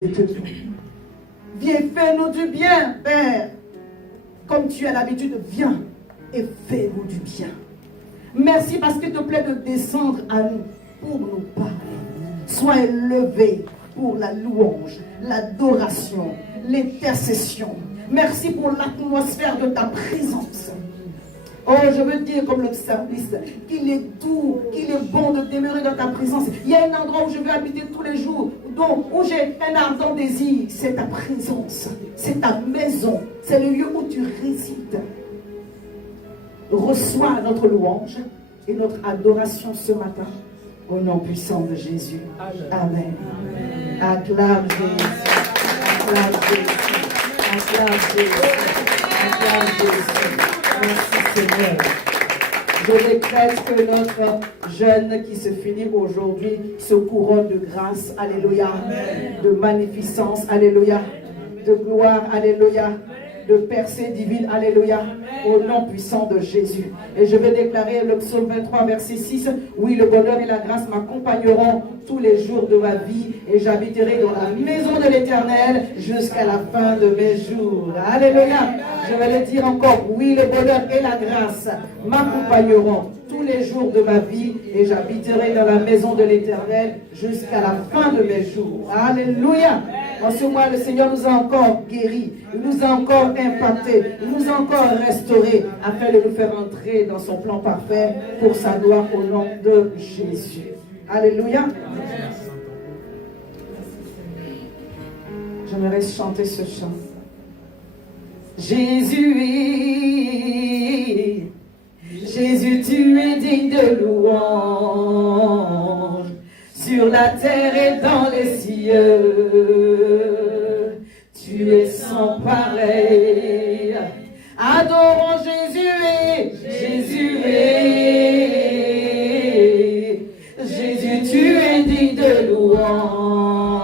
de nous. Viens, fais-nous du bien, Père. Comme tu as l'habitude, viens et fais-nous du bien. Merci parce qu'il te plaît de descendre à nous pour nous parler. Sois élevé pour la louange, l'adoration, l'intercession. Merci pour l'atmosphère de ta présence. Oh, je veux dire comme le psalmiste, qu'il est doux, qu'il est bon de demeurer dans ta présence. Il y a un endroit où je veux habiter tous les jours, où j'ai un ardent désir. C'est ta présence, c'est ta maison, c'est le lieu où tu résides. Reçois notre louange et notre adoration ce matin, au nom puissant de Jésus. Amen. Acclame Jésus, acclame Jésus, acclame Jésus, acclame Jésus. Merci Seigneur. Je décrète que notre jeûne qui se finit aujourd'hui se couronne de grâce, alléluia, de magnificence, alléluia, de gloire, alléluia, de percée divine, alléluia, au nom puissant de Jésus. Et je vais déclarer le psaume 23, verset 6, oui, le bonheur et la grâce m'accompagneront tous les jours de ma vie et j'habiterai dans la maison de l'Éternel jusqu'à la fin de mes jours. Alléluia. Je vais le dire encore, oui, le bonheur et la grâce m'accompagneront tous les jours de ma vie et j'habiterai dans la maison de l'Éternel jusqu'à la fin de mes jours. Alléluia. En ce mois, le Seigneur nous a encore guéris, il nous a encore impactés, il nous a encore restaurés afin de nous faire entrer dans son plan parfait pour sa gloire au nom de Jésus. Alléluia. J'aimerais chanter ce chant. Jésus, Jésus, tu es digne de louange sur la terre et dans les cieux. Tu es sans pareil. Adorons Jésus et Jésus est. Jésus, tu es digne de louange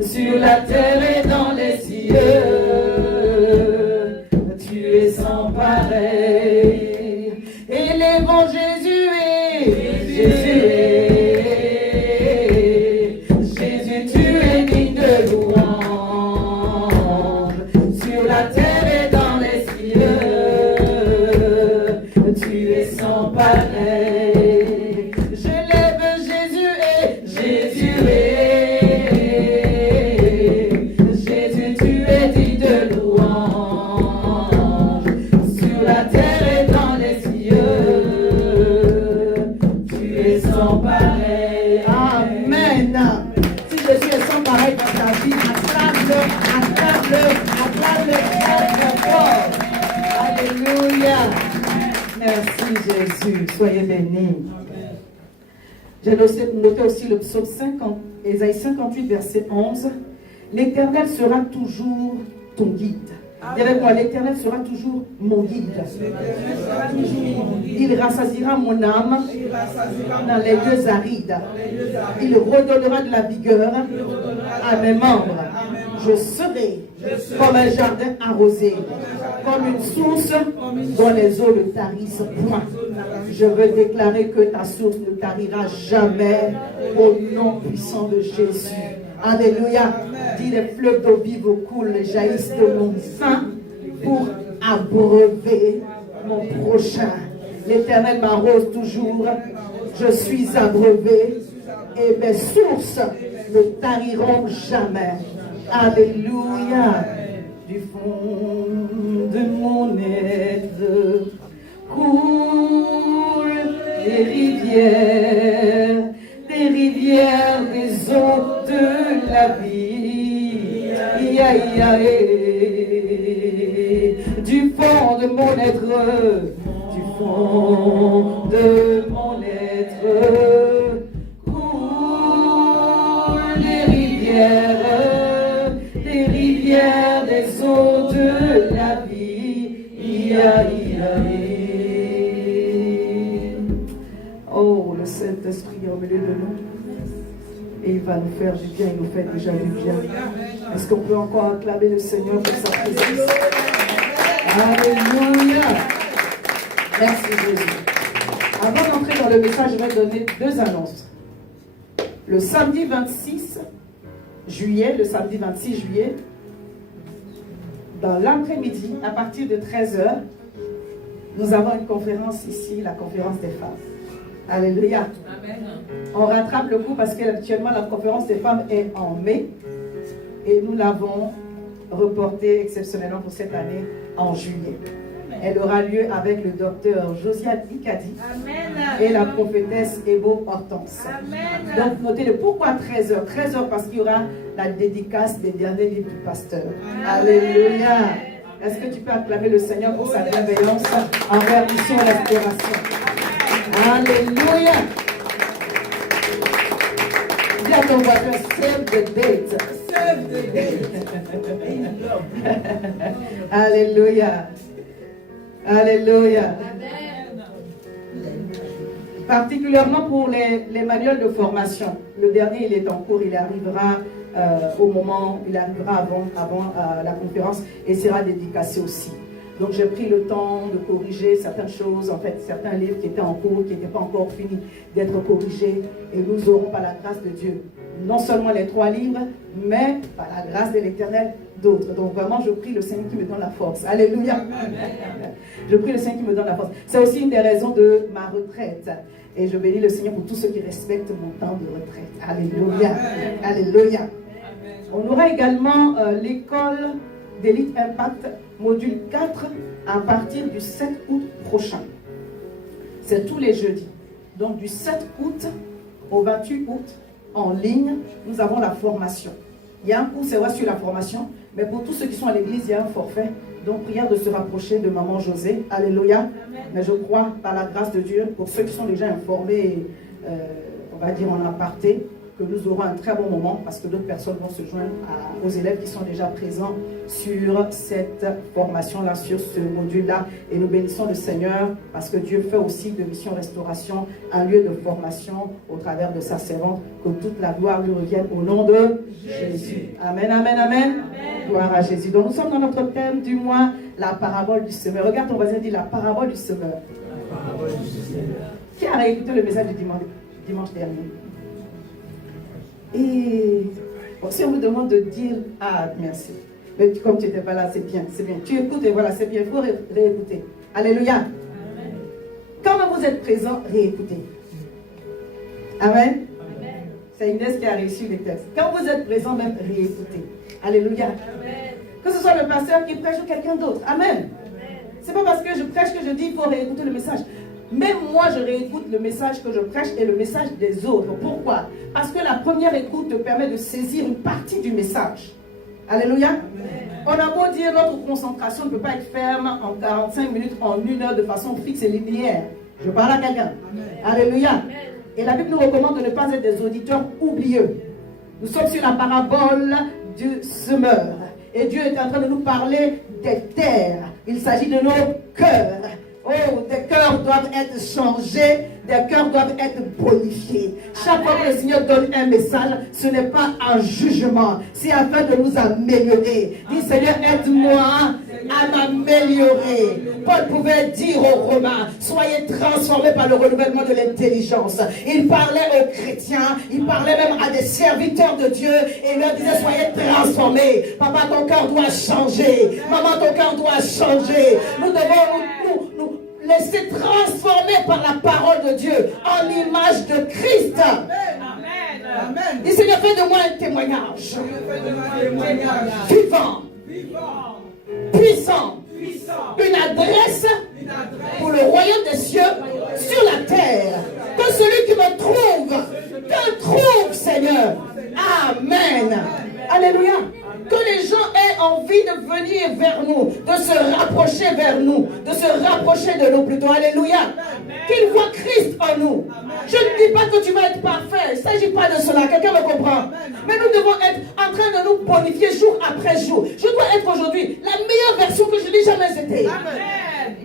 sur la terre et dans les cieux. Tu es sans pareil. Élevons Jésus et Jésus est. Jésus, tu es digne de louange sur la terre et dans les cieux. Tu es sans pareil. Je lève Jésus et Jésus est. Jésus, tu es digne de louange sur la terre et dans les cieux. Tu es sans pareil. Amen. Si Jésus est sans pareil dans ta vie, acclame-le, acclame-le, acclame-le, acclame-le fort. Alléluia. Merci Jésus. Soyez bénis. J'ai noté aussi le psaume 50, Ésaïe 58, verset 11. L'Éternel sera toujours ton guide. Dis avec moi, l'Éternel sera toujours mon guide. Il rassasiera mon âme dans les lieux arides. Il redonnera de la vigueur à mes membres. Je serai comme un jardin arrosé, comme une source dont les eaux ne tarissent point. Je veux déclarer que ta source ne tarira jamais au nom puissant de Jésus. Alléluia. Dis les fleuves d'eau vive coulent et jaillissent de mon sein pour abreuver mon prochain. L'Éternel m'arrose toujours. Je suis abreuvé et mes sources ne tariront jamais. Alléluia. Du fond de mon être coulent les rivières des eaux de la vie. Du fond de mon être, du fond de mon être coulent les rivières des eaux de la vie. Oh, le Saint-Esprit est au milieu de nous. Et il va nous faire du bien, il nous fait déjà du bien. Est-ce qu'on peut encore acclamer le Seigneur pour sa présence? Alléluia. Merci Jésus. Avant d'entrer dans le message, je vais donner deux annonces. Le samedi 26, juillet, le samedi 26 juillet, dans l'après-midi, à partir de 13h, nous avons une conférence ici, la conférence des femmes. Alléluia. Amen. On rattrape le coup parce qu'habituellement la conférence des femmes est en mai et nous l'avons reportée exceptionnellement pour cette année en juillet. Elle aura lieu avec le docteur Josiane Ikadi et la prophétesse Ebo Hortense. Amen. Donc notez-le. Pourquoi 13h? 13h parce qu'il y aura la dédicace des derniers livres du pasteur. Amen. Alléluia. Est-ce que tu peux acclamer le Seigneur pour sa bienveillance envers Mission Restauration? Alléluia. Dis à ton voisin, save the date. Save the date. Alléluia. Alléluia. Particulièrement pour les manuels de formation. Le dernier, il est en cours, il arrivera avant la conférence et sera dédicacé aussi. Donc j'ai pris le temps de corriger certaines choses, en fait, certains livres qui étaient en cours, qui n'étaient pas encore finis d'être corrigés. Et nous aurons par la grâce de Dieu, non seulement les 3 livres, mais par la grâce de l'Éternel, d'autres. Donc vraiment, je prie le Seigneur qui me donne la force. Alléluia. Je prie le Seigneur qui me donne la force. C'est aussi une des raisons de ma retraite. Et je bénis le Seigneur pour tous ceux qui respectent mon temps de retraite. Alléluia. Amen. Alléluia. Amen. On aura également l'école d'Elite Impact, module 4, à partir du 7 août prochain. C'est tous les jeudis. Donc du 7 août au 28 août, en ligne, nous avons la formation. Il y a un cours, c'est vrai, sur la formation, mais pour tous ceux qui sont à l'église, il y a un forfait. Donc, prière de se rapprocher de Maman José. Alléluia. Amen. Mais je crois, par la grâce de Dieu, pour ceux qui sont déjà informés, on va dire en aparté, que nous aurons un très bon moment parce que d'autres personnes vont se joindre aux élèves qui sont déjà présents sur cette formation-là, sur ce module-là. Et nous bénissons le Seigneur parce que Dieu fait aussi de Mission Restauration un lieu de formation au travers de sa servante. Que toute la gloire lui revienne au nom de Jésus. Amen, amen, amen, amen. Gloire à Jésus. Donc nous sommes dans notre thème du mois, la parabole du semeur. Regarde ton voisin, dit la parabole du semeur. La parabole du semeur. Qui a réécouté le message du dimanche dernier? Et bon, si on vous demande de dire « Ah, merci », mais comme tu n'étais pas là, c'est bien, c'est bien. Tu écoutes et voilà, c'est bien, il faut réécouter. Alléluia. Amen. Quand vous êtes présent, réécoutez. Amen. Amen. C'est Inès qui a reçu les textes. Quand vous êtes présent, même réécoutez. Alléluia. Amen. Que ce soit le pasteur qui prêche ou quelqu'un d'autre. Amen. C'est pas parce que je prêche que je dis qu'il faut réécouter le message. Même moi, je réécoute le message que je prêche et le message des autres. Pourquoi? Parce que la première écoute te permet de saisir une partie du message. Alléluia. Amen. On a beau dire notre concentration ne peut pas être ferme en 45 minutes, en 1 heure de façon fixe et linéaire. Je parle à quelqu'un. Alléluia. Amen. Et la Bible nous recommande de ne pas être des auditeurs oublieux. Nous sommes sur la parabole du semeur. Et Dieu est en train de nous parler des terres. Il s'agit de nos cœurs. Oh, des cœurs doivent être changés, des cœurs doivent être bonifiés. Chaque fois que le Seigneur donne un message, ce n'est pas un jugement, c'est afin de nous améliorer. Dis Seigneur, aide-moi à m'améliorer. Paul pouvait dire aux Romains, soyez transformés par le renouvellement de l'intelligence. Il parlait aux chrétiens, il parlait même à des serviteurs de Dieu et il leur disait, soyez transformés. Papa, ton cœur doit changer. Maman, ton cœur doit changer. Nous devons nous laisser transformer par la parole de Dieu en image de Christ. Amen. Amen. Et Seigneur, fais de moi un témoignage. Vivant. Puissant. Une adresse pour le royaume des cieux sur la terre. Que celui qui me trouve, te trouve, Seigneur. Amen. Alléluia. Que les gens aient envie de venir vers nous, de se rapprocher vers nous, de se rapprocher de nous plutôt. Alléluia. Qu'ils voient Christ en nous. Je ne dis pas que tu vas être parfait. Il ne s'agit pas de cela. Quelqu'un me comprend. Mais nous devons être en train de nous bonifier jour après jour. Je dois être aujourd'hui la meilleure version que je n'ai jamais été.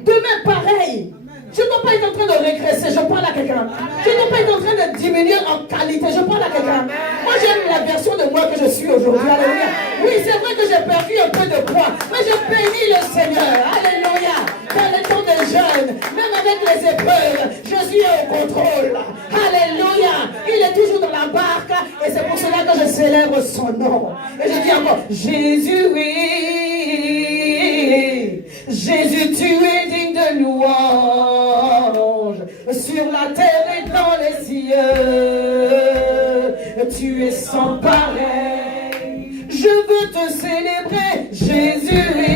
Demain, pareil. Je ne dois pas être en train de régresser, je parle à quelqu'un. Je ne dois pas être en train de diminuer en qualité, je parle à quelqu'un. Moi j'aime la version de moi que je suis aujourd'hui. Alléluia. Oui, c'est vrai que j'ai perdu un peu de poids, mais je bénis le Seigneur. Alléluia. Dans les temps des jeunes, même avec les épreuves, je suis au contrôle. Alléluia. Il est toujours dans la barque et c'est pour cela que je célèbre son nom. Et je dis encore, Jésus, oui. Jésus, tu es digne de louange. Sur la terre et dans les cieux, tu es sans pareil. Je veux te célébrer, Jésus, oui.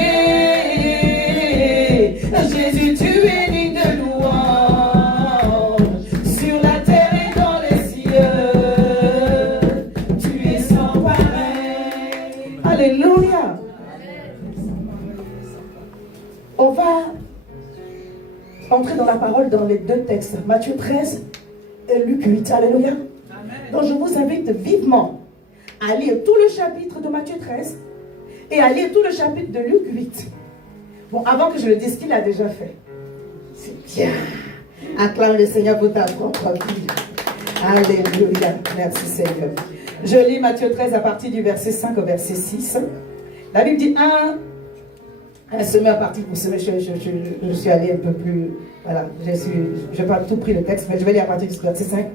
Jésus, tu es digne de louange. Sur la terre et dans les cieux, tu es sans pareil. Alléluia. On va entrer dans la parole dans les deux textes, Matthieu 13 et Luc 8. Alléluia. Amen. Donc je vous invite vivement à lire tout le chapitre de Matthieu 13 et à lire tout le chapitre de Luc 8. Bon, avant que je le dise, qu'il a déjà fait. C'est bien. Acclame le Seigneur pour ta propre vie. Alléluia. Merci Seigneur. Je lis Matthieu 13 à partir du verset 5 au verset 6. La Bible dit un semeur parti pour semer. Je suis allé un peu plus. Voilà, je n'ai pas tout pris le texte, mais je vais lire à partir du verset 5.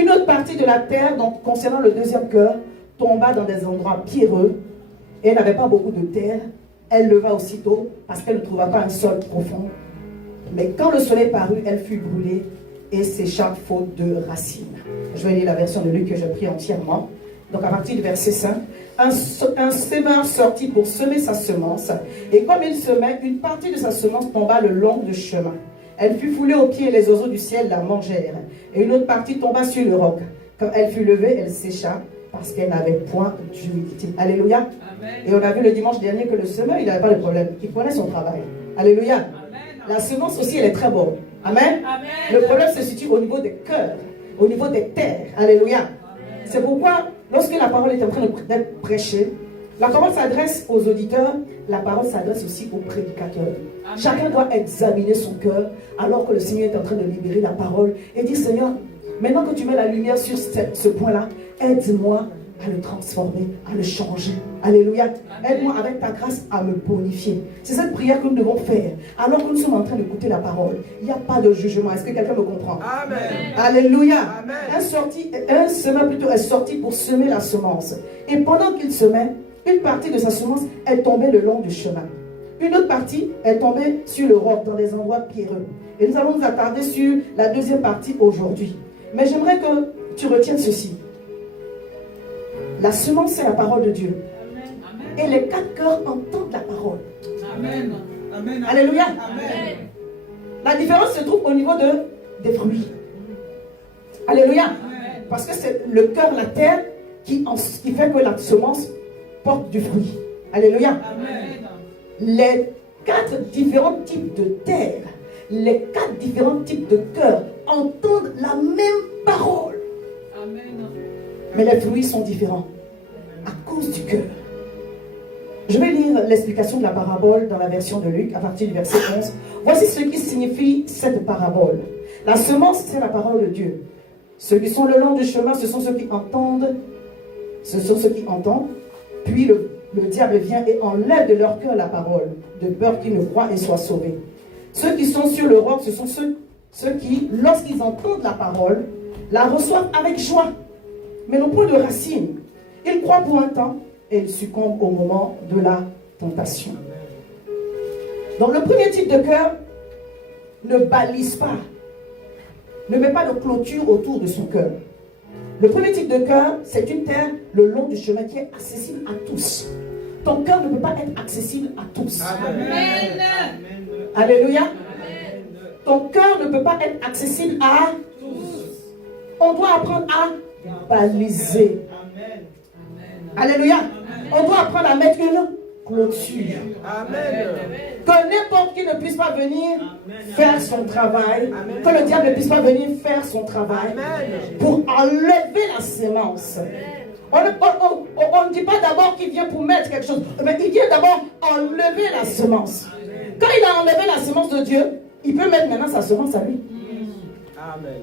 Une autre partie de la terre, donc concernant le deuxième cœur, tomba dans des endroits pierreux et elle n'avait pas beaucoup de terre. Elle leva aussitôt parce qu'elle ne trouva pas un sol profond. Mais quand le soleil parut, elle fut brûlée et sécha faute de racines. Je vais lire la version de Luc que j'ai pris entièrement. Donc à partir du verset 5, un semeur sortit pour semer sa semence, et comme il semait, une partie de sa semence tomba le long du chemin. Elle fut foulée aux pieds et les oiseaux du ciel la mangèrent, et une autre partie tomba sur le roc. Quand elle fut levée, elle sécha parce qu'elle n'avait point d'humidité. Alléluia. Amen. Et on a vu le dimanche dernier que le semeur, il n'avait pas de problème. Il prenait son travail. Alléluia. Amen. La semence aussi, elle est très bonne. Amen. Amen. Le problème se situe au niveau des cœurs, au niveau des terres. Alléluia. C'est pourquoi, lorsque la parole est en train d'être prêchée, la parole s'adresse aux auditeurs, la parole s'adresse aussi aux prédicateurs. Amen. Chacun doit examiner son cœur alors que le Seigneur est en train de libérer la parole et dire, Seigneur, maintenant que tu mets la lumière sur ce point-là, aide-moi à le transformer, à le changer. Alléluia. Aide-moi avec ta grâce à me bonifier. C'est cette prière que nous devons faire. Alors que nous sommes en train d'écouter la parole, il n'y a pas de jugement. Est-ce que quelqu'un me comprend? Amen. Alléluia. Amen. Un semeur plutôt est sorti pour semer la semence. Et pendant qu'il semait, une partie de sa semence est tombée le long du chemin. Une autre partie est tombée sur le roc dans des endroits pierreux. Et nous allons nous attarder sur la deuxième partie aujourd'hui. Mais j'aimerais que tu retiennes ceci. La semence, c'est la parole de Dieu. Amen. Et les quatre cœurs entendent la parole. Amen. Amen. Alléluia. Amen. La différence se trouve au niveau des fruits. Alléluia. Amen. Parce que c'est le cœur, la terre, qui fait que la semence porte du fruit. Alléluia. Amen. Les quatre différents types de terre, les quatre différents types de cœurs entendent la même parole. Amen. Mais les fruits sont différents à cause du cœur. Je vais lire l'explication de la parabole dans la version de Luc à partir du verset 11. Voici ce qui signifie cette parabole. La semence, c'est la parole de Dieu. Ceux qui sont le long du chemin, ce sont ceux qui entendent. Puis le diable vient et enlève de leur cœur la parole, de peur qu'ils ne croient et soient sauvés. Ceux qui sont sur le roc, ce sont ceux qui, lorsqu'ils entendent la parole, la reçoivent avec joie, mais n'ont point de racines. Ils croient pour un temps et ils succombent au moment de la tentation. Donc le premier type de cœur ne balise pas, ne met pas de clôture autour de son cœur. Le premier type de cœur, c'est une terre le long du chemin qui est accessible à tous. Ton cœur ne peut pas être accessible à tous. Amen. Alléluia. Amen. Ton cœur ne peut pas être accessible à tous. On doit apprendre à baliser. Amen. Alléluia. Amen. On doit apprendre à mettre une clôture. Amen. Que n'importe qui ne puisse pas venir faire son travail. Amen. Que le diable ne puisse pas venir faire son travail. Amen. Pour enlever la semence. On ne dit pas d'abord qu'il vient pour mettre quelque chose, mais il vient d'abord enlever la semence. Quand il a enlevé la semence de Dieu, il peut mettre maintenant sa semence à lui. Amen.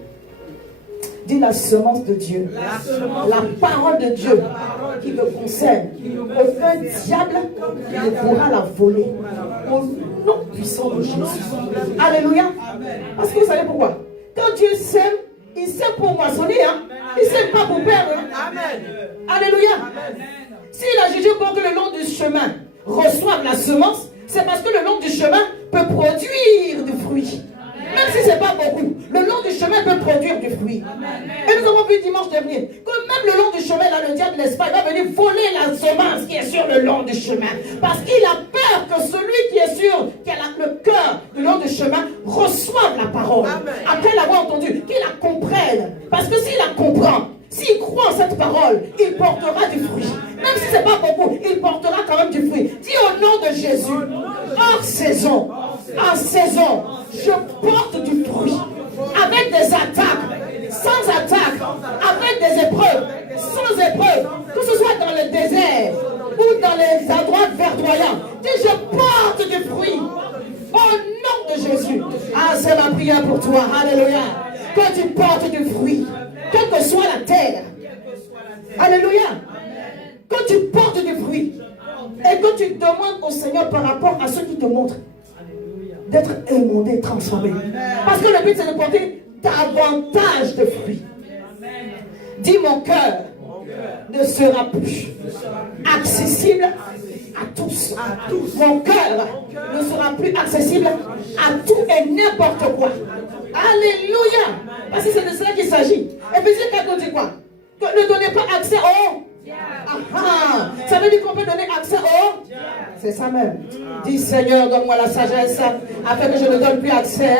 Dis la semence de Dieu, la parole de Dieu qui te concerne. Aucun diable ne pourra la voler. Au nom puissant de Jésus. Alléluia. Parce que vous savez pourquoi? Quand Dieu sème, il sème pour moissonner, hein. Il ne sème pas pour perdre. Hein. Amen. Alléluia. Amen. S'il a jugé bon que le long du chemin reçoive la semence, c'est parce que le long du chemin peut produire du fruit. Même si ce n'est pas beaucoup, le long du chemin peut produire du fruit. Et nous avons vu dimanche dernier que même le long du chemin, là, le diable, n'est-ce pas, il va venir voler la semence qui est sur le long du chemin. Parce qu'il a peur que celui qui est sur, qui a le cœur du long du chemin, reçoive la parole. Après l'avoir entendu, qu'il la comprenne. Parce que s'il la comprend, s'il croit en cette parole, il portera du fruit. Même si ce n'est pas beaucoup, il portera quand même du fruit. Dis au nom de Jésus, hors saison, en saison, je porte du fruit. Avec des attaques, sans attaque, avec des épreuves, sans épreuves, que ce soit dans le désert ou dans les endroits verdoyants. Dis, je porte du fruit. Au nom de Jésus. Ah, c'est ma prière pour toi. Alléluia. Que tu portes du fruit. Quelle que soit la terre. Alléluia. Que tu portes du fruit. Et que tu demandes au Seigneur par rapport à ceux qui te montrent d'être émondé, transformé. Parce que le but c'est de porter davantage de fruits. Dis, mon cœur ne sera plus accessible à tous. Mon cœur ne sera plus accessible à tout et n'importe quoi. Alléluia. Parce que c'est de cela qu'il s'agit. Et puis c'est quand on dit quoi? Que ne donnez pas accès au... Ça veut dire qu'on peut donner accès au... C'est ça même. Dis, Seigneur, donne-moi la sagesse afin que je ne donne plus accès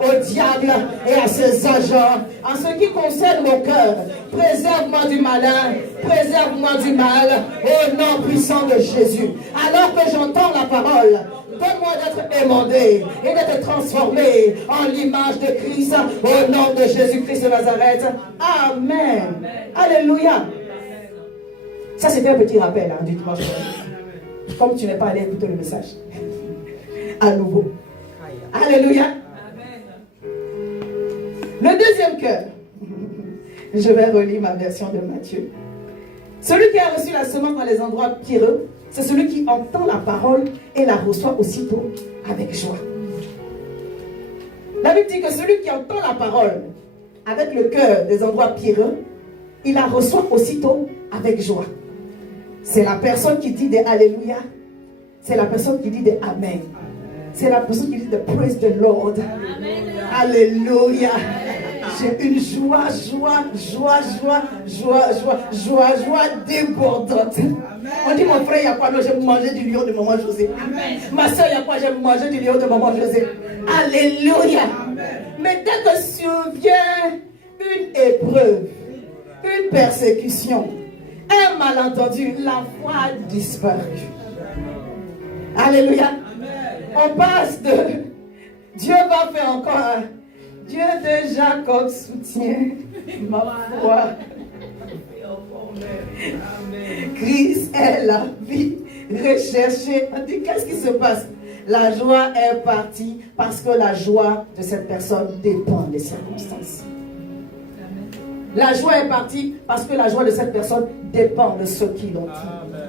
au diable et à ses agents. En ce qui concerne mon cœur, préserve-moi du malin, préserve-moi du mal, au nom puissant de Jésus. Alors que j'entends la parole, donne-moi d'être émondé et d'être transformé en l'image de Christ, au nom de Jésus-Christ de Nazareth. Amen. Alléluia. Ça, c'était un petit rappel du dimanche. Comme tu n'es pas allé écouter le message. À nouveau. Alléluia. Le deuxième cœur. Je vais relire ma version de Matthieu. Celui qui a reçu la semence dans les endroits pierreux, c'est celui qui entend la parole et la reçoit aussitôt avec joie. La Bible dit que celui qui entend la parole avec le cœur des endroits pierreux, il la reçoit aussitôt avec joie. C'est la personne qui dit des Alléluia. C'est la personne qui dit des Amen. C'est la personne qui dit de Praise the Lord. Amen. Alléluia. J'ai une joie débordante. On dit, mon frère, il y a quoi? J'aime manger du lion de maman José. Amen. Ma soeur, il y a quoi? J'aime manger du lion de maman José. Alléluia. Amen. Mais dès que survient une épreuve, une persécution, un malentendu, la foi disparaît. Alléluia. On passe de Dieu va faire encore un Dieu de Jacob soutient ma foi. Christ est la vie recherchée. On dit, qu'est-ce qui se passe? La joie est partie parce que la joie de cette personne dépend des circonstances. La joie est partie parce que la joie de cette personne dépend de ceux qui l'ont dit.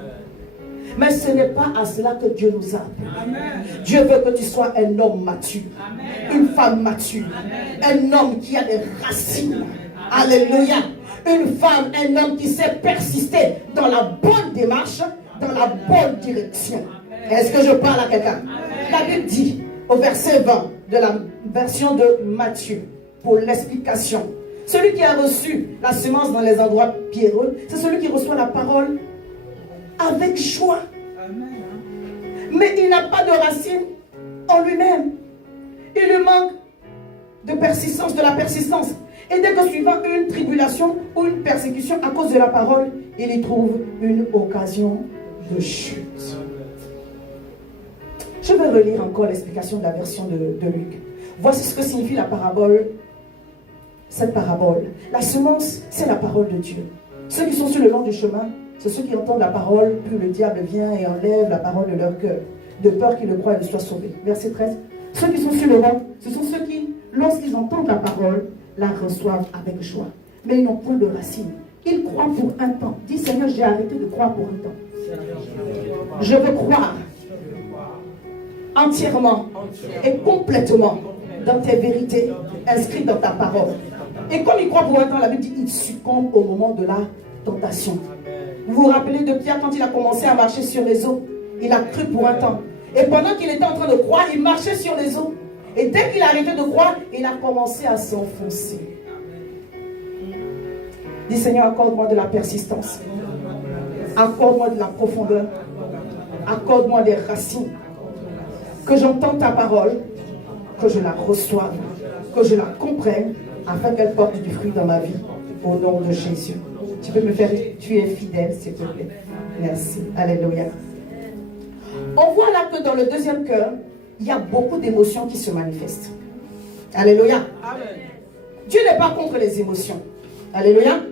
Mais ce n'est pas à cela que Dieu nous a appelés. Dieu veut que tu sois un homme mature, une femme mature, un homme qui a des racines. Alléluia. Une femme, un homme qui sait persister dans la bonne démarche, dans la bonne direction. Est-ce que je parle à quelqu'un? La Bible dit au verset 20 de la version de Matthieu, pour l'explication, celui qui a reçu la semence dans les endroits pierreux, c'est celui qui reçoit la parole avec joie. Mais il n'a pas de racine en lui-même. Il lui manque de persistance, de la persistance. Et dès que suivant une tribulation ou une persécution à cause de la parole, il y trouve une occasion de chute. Je vais relire encore l'explication de la version de Luc. Voici ce que signifie la parabole. Cette parabole. La semence, c'est la parole de Dieu. Ceux qui sont sur le long du chemin, c'est ceux qui entendent la parole, puis le diable vient et enlève la parole de leur cœur, de peur qu'ils le croient et soient sauvés. Verset 13. Ceux qui sont sur le long, ce sont ceux qui, lorsqu'ils entendent la parole, la reçoivent avec joie. Mais ils n'ont point de racine. Ils croient pour un temps. Dis, Seigneur, j'ai arrêté de croire pour un temps. Je veux croire entièrement et complètement dans tes vérités inscrites dans ta parole. Et comme il croit pour un temps, la Bible dit qu'il succombe au moment de la tentation. Vous vous rappelez de Pierre quand il a commencé à marcher sur les eaux? Il a cru pour un temps. Et pendant qu'il était en train de croire, il marchait sur les eaux. Et dès qu'il a arrêté de croire, il a commencé à s'enfoncer. Dis Seigneur, accorde-moi de la persistance. Accorde-moi de la profondeur. Accorde-moi des racines. Que j'entende ta parole, que je la reçoive, que je la comprenne, afin qu'elle porte du fruit dans ma vie. Au nom de Jésus. Tu peux me faire, tu es fidèle, s'il te plaît. Merci. Alléluia. On voit là que dans le deuxième cœur, il y a beaucoup d'émotions qui se manifestent. Alléluia. Amen. Dieu n'est pas contre les émotions. Alléluia. Amen.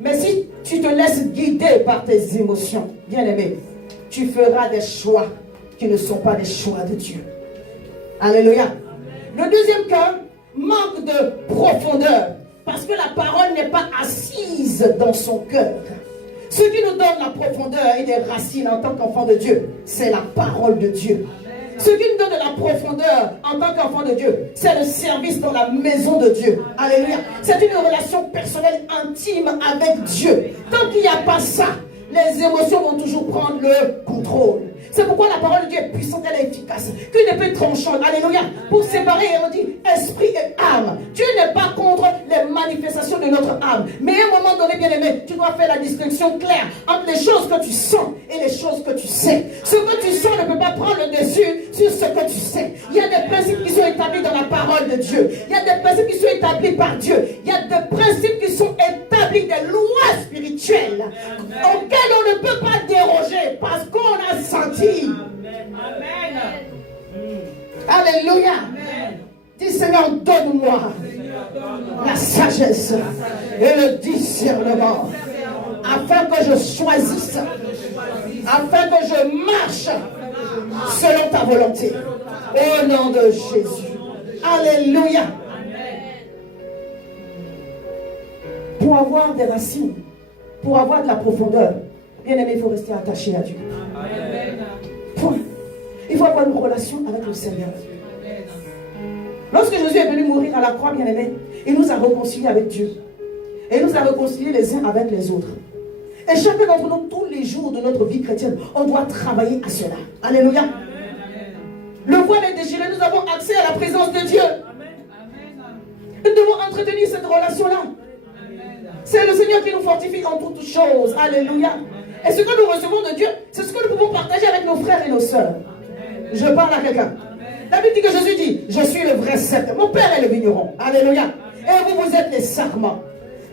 Mais si tu te laisses guider par tes émotions, bien-aimé, tu feras des choix qui ne sont pas des choix de Dieu. Alléluia. Amen. Le deuxième cœur manque de profondeur parce que la parole n'est pas assise dans son cœur. Ce qui nous donne la profondeur et des racines en tant qu'enfant de Dieu, c'est la parole de Dieu. Ce qui nous donne de la profondeur en tant qu'enfant de Dieu, c'est le service dans la maison de Dieu. Alléluia. C'est une relation personnelle intime avec Dieu. Tant qu'il n'y a pas ça, les émotions vont toujours prendre le contrôle. C'est pourquoi la parole de Dieu est puissante, elle est efficace. Qu'une épée tranchante, alléluia, pour séparer, on dit, esprit et âme. Dieu n'est pas contre les manifestations de notre âme. Mais à un moment donné, bien aimé, tu dois faire la distinction claire entre les choses que tu sens et les choses que tu sais. Ce que tu sens ne peut pas prendre le dessus sur ce que tu sais. Il y a des principes qui sont établis dans la parole de Dieu. Il y a des principes qui sont établis par Dieu. Il y a des principes qui sont établis, des lois spirituelles auxquelles on ne peut pas déroger parce qu'on a senti. Amen. Alléluia. Amen. Dis Seigneur, donne-moi la sagesse et le discernement afin que je choisisse, afin que je marche selon ta volonté. Au nom de Jésus. Alléluia. Pour avoir des racines, pour avoir de la profondeur, bien aimé, il faut rester attaché à Dieu. Point. Il faut avoir une relation avec le Seigneur. Lorsque Jésus est venu mourir à la croix, bien aimé, il nous a réconciliés avec Dieu. Et il nous a réconciliés les uns avec les autres. Et chacun d'entre nous, tous les jours de notre vie chrétienne, on doit travailler à cela. Alléluia. Le voile est déchiré, nous avons accès à la présence de Dieu. Nous devons entretenir cette relation-là. C'est le Seigneur qui nous fortifie en toutes choses. Alléluia. Et ce que nous recevons de Dieu, c'est ce que nous pouvons partager avec nos frères et nos sœurs. Je parle à quelqu'un. La Bible dit que Jésus dit, je suis le vrai sceptre. Mon Père est le vigneron. Alléluia. Et vous, vous êtes les sarments.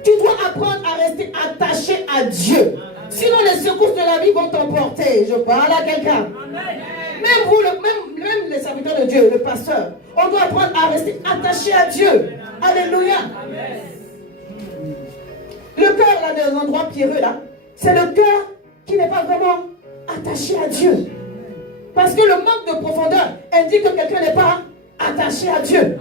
Tu dois apprendre à rester attaché à Dieu. Sinon, les secousses de la vie vont t'emporter. Je parle à quelqu'un. Même vous, même les serviteurs de Dieu, le pasteur, on doit apprendre à rester attaché à Dieu. Alléluia. Le cœur, là, dans l'endroit pierreux, là, c'est le cœur qui n'est pas vraiment attaché à Dieu. Parce que le manque de profondeur indique que quelqu'un n'est pas attaché à Dieu.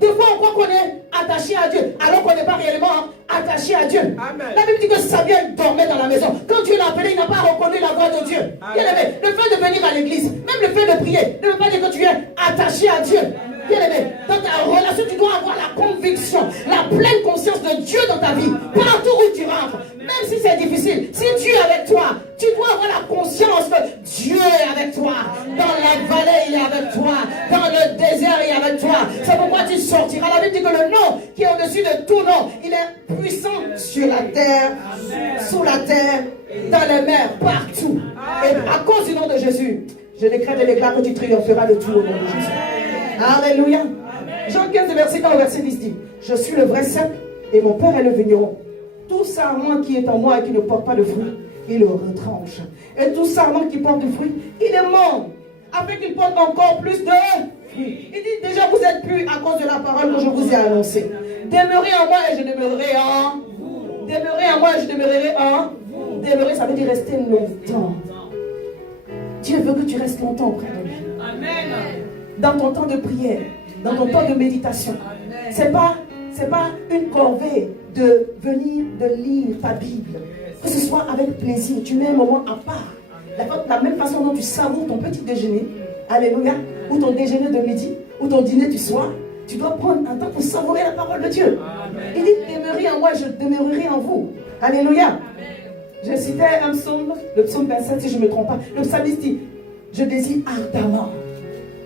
Des fois, on croit qu'on est attaché à Dieu, alors qu'on n'est pas réellement attaché à Dieu. Amen. La Bible dit que Samuel dormait dans la maison. Quand Dieu l'a appelé, il n'a pas reconnu la voix de Dieu. Bien aimé, le fait de venir à l'église, même le fait de prier, ne veut pas dire que tu es attaché à Dieu. Bien aimé, dans ta relation, tu dois avoir la conviction, la pleine conscience de Dieu dans ta vie. Partout où tu rentres, même si c'est difficile, si Dieu est avec toi, tu dois avoir la conscience que Dieu est avec toi. Dans la vallée, il est avec toi. Dans le désert, il est avec toi. C'est pourquoi tu sortiras. La Bible dit que le nom qui est au-dessus de tout nom, il est puissant sur la terre, sous la terre, dans les mers, partout. Et à cause du nom de Jésus, je décrète et déclare que tu triompheras de tout au nom de Jésus. Alléluia. Jean 15, verset 1 au verset 10 dit, je suis le vrai cep et mon Père est le vigneron. Tout sarment qui est en moi et qui ne porte pas de fruit, il le retranche. Et tout sarment qui porte du fruit, il est mort, afin qu'il porte encore plus de fruits. Il dit déjà vous êtes plus à cause de la parole que je vous ai annoncée. Demeurez en moi et je demeurerai en vous. Demeurez en moi et je demeurerai en vous. Demeurer, ça veut dire rester longtemps. Dieu veut que tu restes longtemps auprès de lui. Amen. Dans ton temps de prière, dans ton temps de méditation. C'est pas une corvée de venir de lire ta Bible. Que ce soit avec plaisir, tu mets un moment à part. La même façon dont tu savoures ton petit déjeuner, alléluia, ou ton déjeuner de midi, ou ton dîner du soir, Tu dois prendre un temps pour savourer la parole de Dieu. Il dit, demeurez en moi, je demeurerai en vous. Alléluia. Je citais un psaume, le psaume 27, si je ne me trompe pas. Le psalmiste dit, je désire ardemment.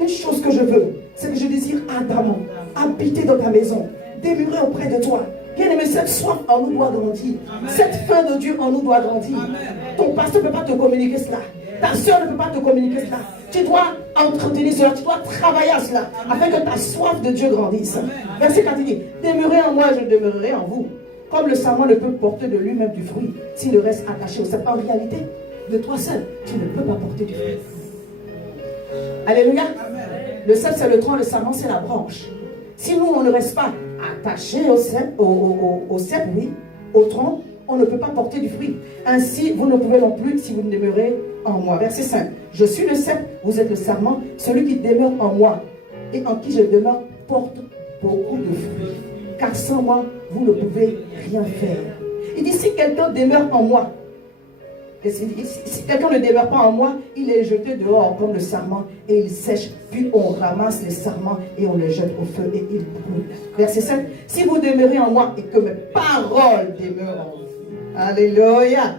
Une chose que je veux, c'est que je désire ardemment habiter dans ta maison, demeurer auprès de toi. Bien-aimé, cette soif en nous doit grandir. Amen. Cette faim de Dieu en nous doit grandir. Amen. Ton pasteur ne peut pas te communiquer cela. Ta soeur ne peut pas te communiquer cela. Tu dois entretenir cela, tu dois travailler à cela, afin que ta soif de Dieu grandisse. Amen. Verset 4 dit, demeurez en moi, je demeurerai en vous. Comme le sarment ne peut porter de lui-même du fruit, s'il reste attaché au cep. En réalité, de toi seul, tu ne peux pas porter du fruit. Alléluia. Amen. Le cep, c'est le tronc, le sarment, c'est la branche. Si nous, on ne reste pas attachés au cep, oui, au tronc, on ne peut pas porter du fruit. Ainsi, vous ne pouvez non plus si vous ne demeurez en moi. Verset 5. Je suis le cep, vous êtes le sarment. Celui qui demeure en moi et en qui je demeure porte beaucoup de fruits. Car sans moi, vous ne pouvez rien faire. Il dit, si quelqu'un demeure en moi, et si quelqu'un ne demeure pas en moi, il est jeté dehors comme le sarment et il sèche. Puis on ramasse les sarments et on les jette au feu et ils brûlent. Verset 7. Si vous demeurez en moi et que mes paroles demeurent en vous. Alléluia.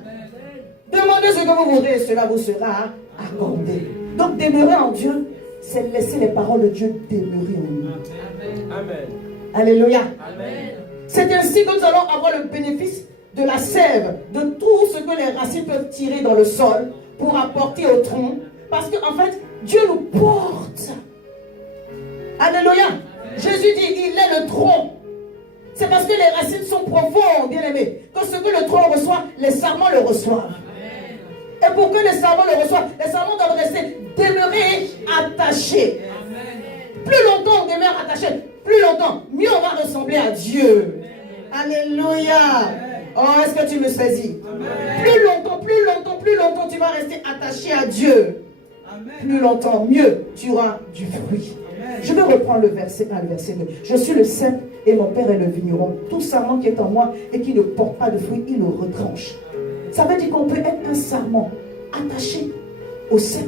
Demandez ce que vous voudrez et cela vous sera accordé. Donc demeurer en Dieu, c'est laisser les paroles de Dieu demeurer en nous. Amen. Alléluia. Amen. C'est ainsi que nous allons avoir le bénéfice de la sève, de tout ce que les racines peuvent tirer dans le sol pour apporter au tronc. Parce qu'en fait, Dieu nous porte. Alléluia. Jésus dit, il est le tronc. C'est parce que les racines sont profondes, bien aimés, que ce que le tronc reçoit, les sarments le reçoivent. Et pour que les sarments le reçoivent, les sarments doivent rester demeurés attachés. Plus longtemps on demeure attaché, plus longtemps, mieux on va ressembler à Dieu. Alléluia. Oh, est-ce que tu me saisis? Plus longtemps, tu vas rester attaché à Dieu. Amen. Plus longtemps, mieux, tu auras du fruit. Amen. Je vais reprendre le verset 1, le verset 2. Je suis le cep et mon père est le vigneron. Tout sarment qui est en moi et qui ne porte pas de fruit, il le retranche. Ça veut dire qu'on peut être un sarment attaché au cep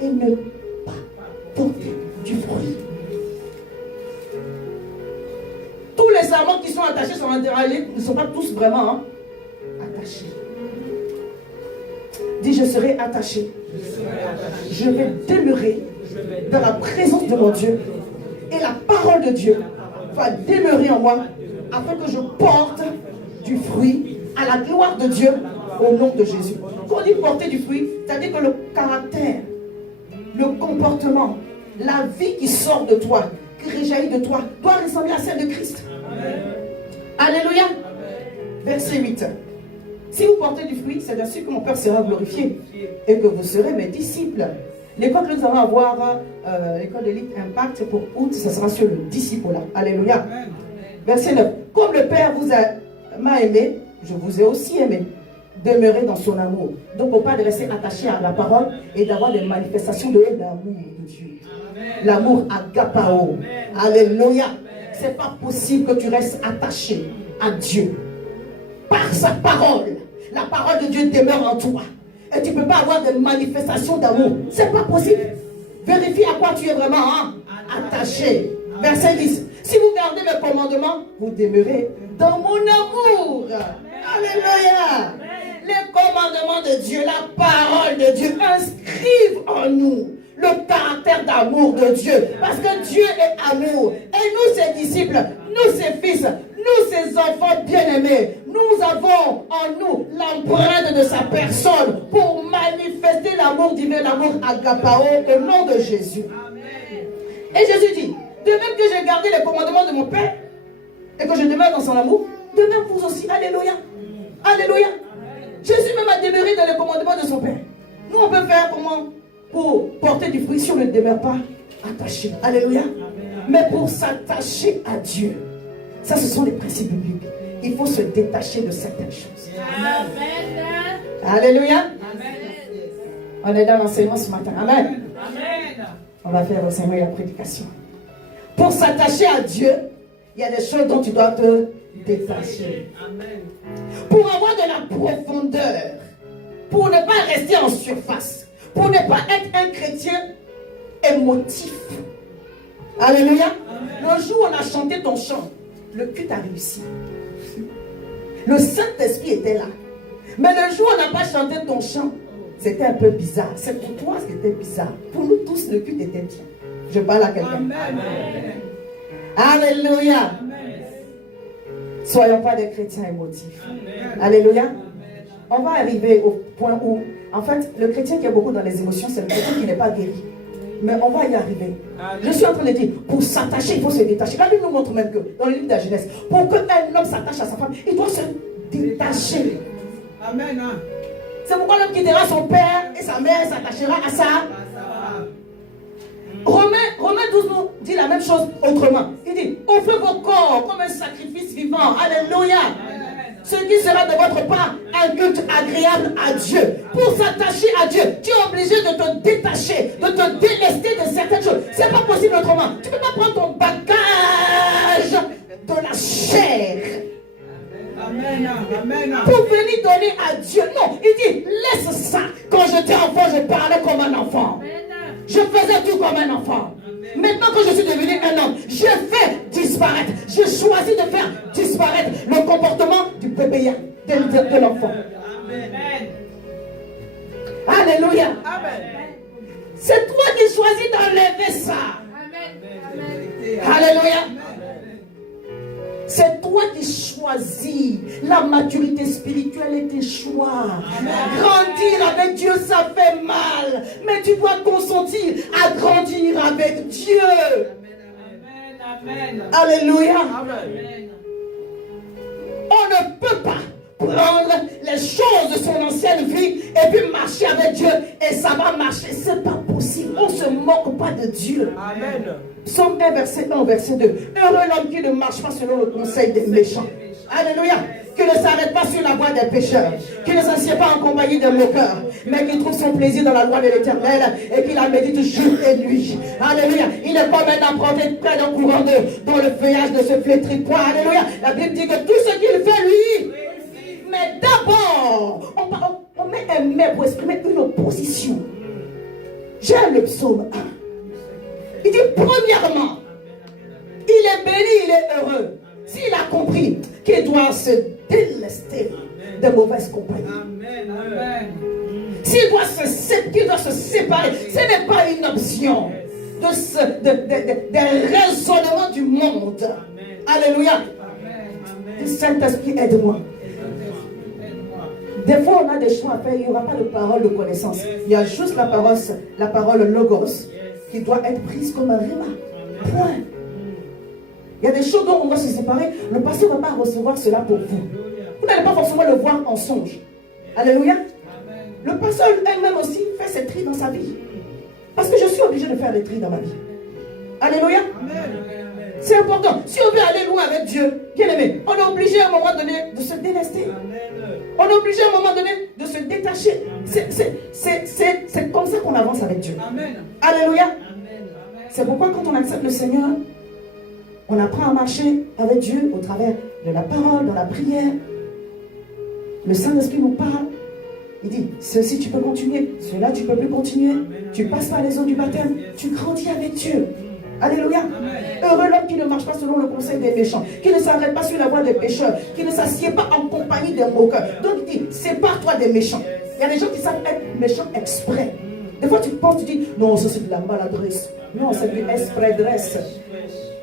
et ne pas porter du fruit. Tous les sarments qui sont attachés sur l'intérieur ne sont pas tous vraiment attachés. Dis, je serai attaché. Je vais demeurer dans la présence de mon Dieu. Et la parole de Dieu va demeurer en moi afin que je porte du fruit à la gloire de Dieu au nom de Jésus. Quand on dit porter du fruit, c'est-à-dire que le caractère, le comportement, la vie qui sort de toi, qui réjaillit de toi, doit ressembler à celle de Christ. Amen. Alléluia. Amen. Verset 8. Si vous portez du fruit, c'est ainsi que mon Père sera glorifié et que vous serez mes disciples. L'école que nous allons avoir, l'école d'élite Impact pour août, ça sera sur le disciple-là. Alléluia. Amen. Verset 9. Comme le Père m'a aimé, je vous ai aussi aimé. Demeurez dans son amour. Donc, il ne faut pas rester attaché à la parole et d'avoir des manifestations de l'amour de Dieu. L'amour agapao. Alléluia. Ce n'est pas possible que tu restes attaché à Dieu. Par sa parole, la parole de Dieu demeure en toi. Et tu ne peux pas avoir des manifestations d'amour. Ce n'est pas possible. Vérifie à quoi tu es vraiment attaché. Verset 10. Si vous gardez mes commandements, vous demeurez dans mon amour. Alléluia. Les commandements de Dieu, la parole de Dieu inscrivent en nous le caractère d'amour de Dieu. Parce que Dieu est amour. Et nous, ses disciples, nous, ses fils, nous, ses enfants bien-aimés, nous avons en nous l'empreinte de sa personne pour manifester l'amour divin, l'amour agapao au nom de Jésus. Amen. Et Jésus dit, de même que j'ai gardé les commandements de mon Père et que je demeure dans son amour, de même vous aussi. Alléluia. Alléluia. Jésus même a demeuré dans les commandements de son Père. Nous, on peut faire comment? Pour porter du fruit si on ne demeure pas attaché. Alléluia. Mais pour s'attacher à Dieu, ça, ce sont les principes bibliques. Il faut se détacher de certaines choses. Amen. Alléluia. Amen. On est dans l'enseignement ce matin. Amen. Amen. On va faire l'enseignement et la prédication. Pour s'attacher à Dieu, il y a des choses dont tu dois te détacher. Amen. Pour avoir de la profondeur, pour ne pas rester en surface, pour ne pas être un chrétien émotif. Alléluia. Amen. Le jour où on a chanté ton chant, le culte a réussi. Le Saint-Esprit était là. Mais le jour où on n'a pas chanté ton chant, c'était un peu bizarre. C'est pour toi ce qui était bizarre. Pour nous tous, le culte était bien. Je parle à quelqu'un. Alléluia. Soyons pas des chrétiens émotifs. Alléluia. On va arriver au point où, en fait, le chrétien qui est beaucoup dans les émotions, c'est le chrétien qui n'est pas guéri. Mais on va y arriver. Je suis en train de dire, pour s'attacher, il faut se détacher. La Bible nous montre même que, dans le livre de la Genèse, pour qu'un homme s'attache à sa femme, il doit se détacher. Amen. C'est pourquoi l'homme quittera son père et sa mère s'attachera à sa. Romains 12 nous dit la même chose autrement. Il dit, offrez vos corps comme un sacrifice vivant. Alléluia. Ce qui sera de votre part un culte agréable à Dieu. Pour s'attacher à Dieu, tu es obligé de te détacher, de te délester de certaines choses. C'est pas possible autrement. Tu ne peux pas prendre ton bagage de la chair. Amen. Amen. Pour venir donner à Dieu. Non, il dit, laisse ça. Quand j'étais enfant, je parlais comme un enfant. Je faisais tout comme un enfant. Maintenant que je suis devenu un homme, je fais disparaître. Je choisis de faire disparaître le comportement du bébé, de l'enfant. Alléluia. C'est toi qui choisis d'enlever ça. Alléluia. C'est toi qui choisis. La maturité spirituelle est tes choix. Grandir avec Dieu, ça fait mal. Mais tu dois consentir à grandir avec Dieu. Amen. Alléluia. Amen. On ne peut pas prendre les choses de son ancienne vie et puis marcher avec Dieu et ça va marcher. C'est pas possible. On ne se moque pas de Dieu. Amen. Psaume 1, verset 1, verset 2. Heureux l'homme qui ne marche pas selon le conseil des méchants. Alléluia. Qui ne s'arrête pas sur la voie des pécheurs. Qui ne s'assied pas en compagnie des moqueurs. Mais qui trouve son plaisir dans la loi de l'Éternel. Et qui la médite jour et nuit. Alléluia. Il n'est pas maintenant porté près d'un courant d'eau dont le feuillage ne se flétrit point. Alléluia. La Bible dit que tout ce qu'il fait, lui. Mais d'abord, on met un mais pour exprimer une opposition. J'aime le psaume 1. Il dit premièrement, il est béni, il est heureux. S'il a compris qu'il doit se délester de mauvaises compagnies. S'il doit se séparer, ce n'est pas une option des raisonnements du monde. Alléluia. Le Saint-Esprit, aide-moi. Des fois, on a des choix à faire, il n'y aura pas de parole de connaissance. Il y a juste la parole logos qui doit être prise comme un rima. Point. Il y a des choses dont on doit se séparer. Le pasteur ne va pas recevoir cela pour vous. Vous n'allez pas forcément le voir en songe. Alléluia. Le pasteur elle-même aussi fait ses tris dans sa vie. Parce que je suis obligé de faire des tris dans ma vie. Alléluia. C'est important. Si on veut aller loin avec Dieu, bien aimé, on est obligé à un moment donné de se délester. On est obligé à un moment donné de se détacher. C'est comme ça qu'on avance avec Dieu. Alléluia. C'est pourquoi quand on accepte le Seigneur, on apprend à marcher avec Dieu au travers de la parole, dans la prière. Le Saint-Esprit nous parle. Il dit, ceci tu peux continuer, cela tu ne peux plus continuer. Tu passes par les eaux du baptême, tu grandis avec Dieu. Alléluia. Heureux l'homme qui ne marche pas selon le conseil des méchants, qui ne s'arrête pas sur la voie des pécheurs, qui ne s'assied pas en compagnie des moqueurs. Donc il dit, sépare-toi des méchants. Il y a des gens qui savent être méchants exprès. Des fois tu penses, tu dis, non, ça c'est de la maladresse. Non, c'est du esprit-dresse.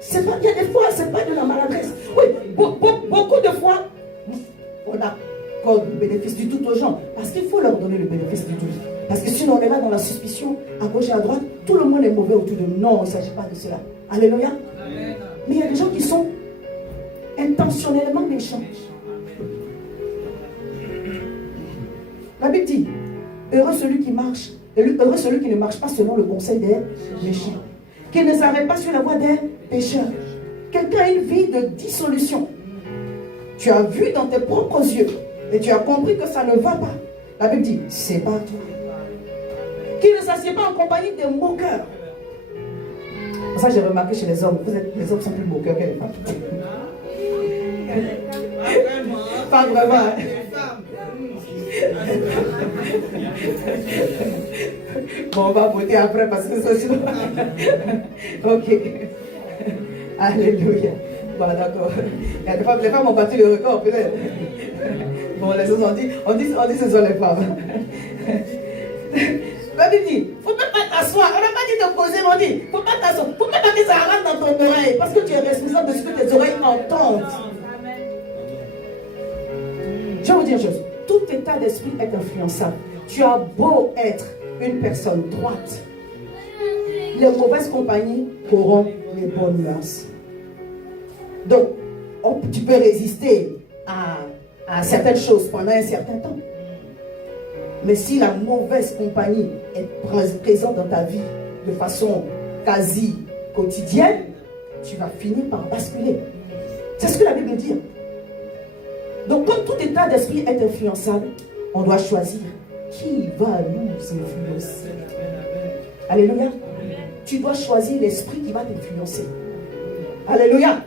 Il y a des fois, c'est pas de la maladresse. Oui, beaucoup de fois, on accorde le bénéfice du tout aux gens. Parce qu'il faut leur donner le bénéfice du tout. Parce que sinon on est là dans la suspicion, à gauche et à droite, tout le monde est mauvais autour de nous. Non, il ne s'agit pas de cela. Alléluia. Amen. Mais il y a des gens qui sont intentionnellement méchants. La Bible dit, heureux celui qui marche, heureux celui qui ne marche pas selon le conseil des méchants, qui ne s'arrête pas sur la voie des pécheurs. Quelqu'un a une vie de dissolution. Tu as vu dans tes propres yeux et tu as compris que ça ne va pas. La Bible dit, sépare-toi. Qui ne s'assied pas en compagnie des moqueurs. Ça, j'ai remarqué chez les hommes. Les hommes sont plus moqueurs que les femmes. Pas vraiment. Bon, on va voter après parce que ça, c'est... Ok. Alléluia. Bon, d'accord. Les femmes ont battu le record, peut-être. Bon, les autres on dit ce sont les femmes. La Bible dit, il ne faut même pas t'asseoir. On n'a pas dit de poser, mais on dit, il ne faut pas t'asseoir. Il ne faut même pas que ça rentre dans ton oreille. Parce que tu es responsable de ce que tes oreilles entendent. Je vais vous dire une chose. Tout état d'esprit est influençable. Tu as beau être une personne droite, les mauvaises compagnies corrompent les bonnes mœurs. Donc, tu peux résister à certaines choses pendant un certain temps. Mais si la mauvaise compagnie est présente dans ta vie de façon quasi quotidienne, tu vas finir par basculer. C'est ce que la Bible dit. Donc, comme tout état d'esprit est influençable, on doit choisir qui va nous influencer. Alléluia. Tu dois choisir l'esprit qui va t'influencer. Alléluia.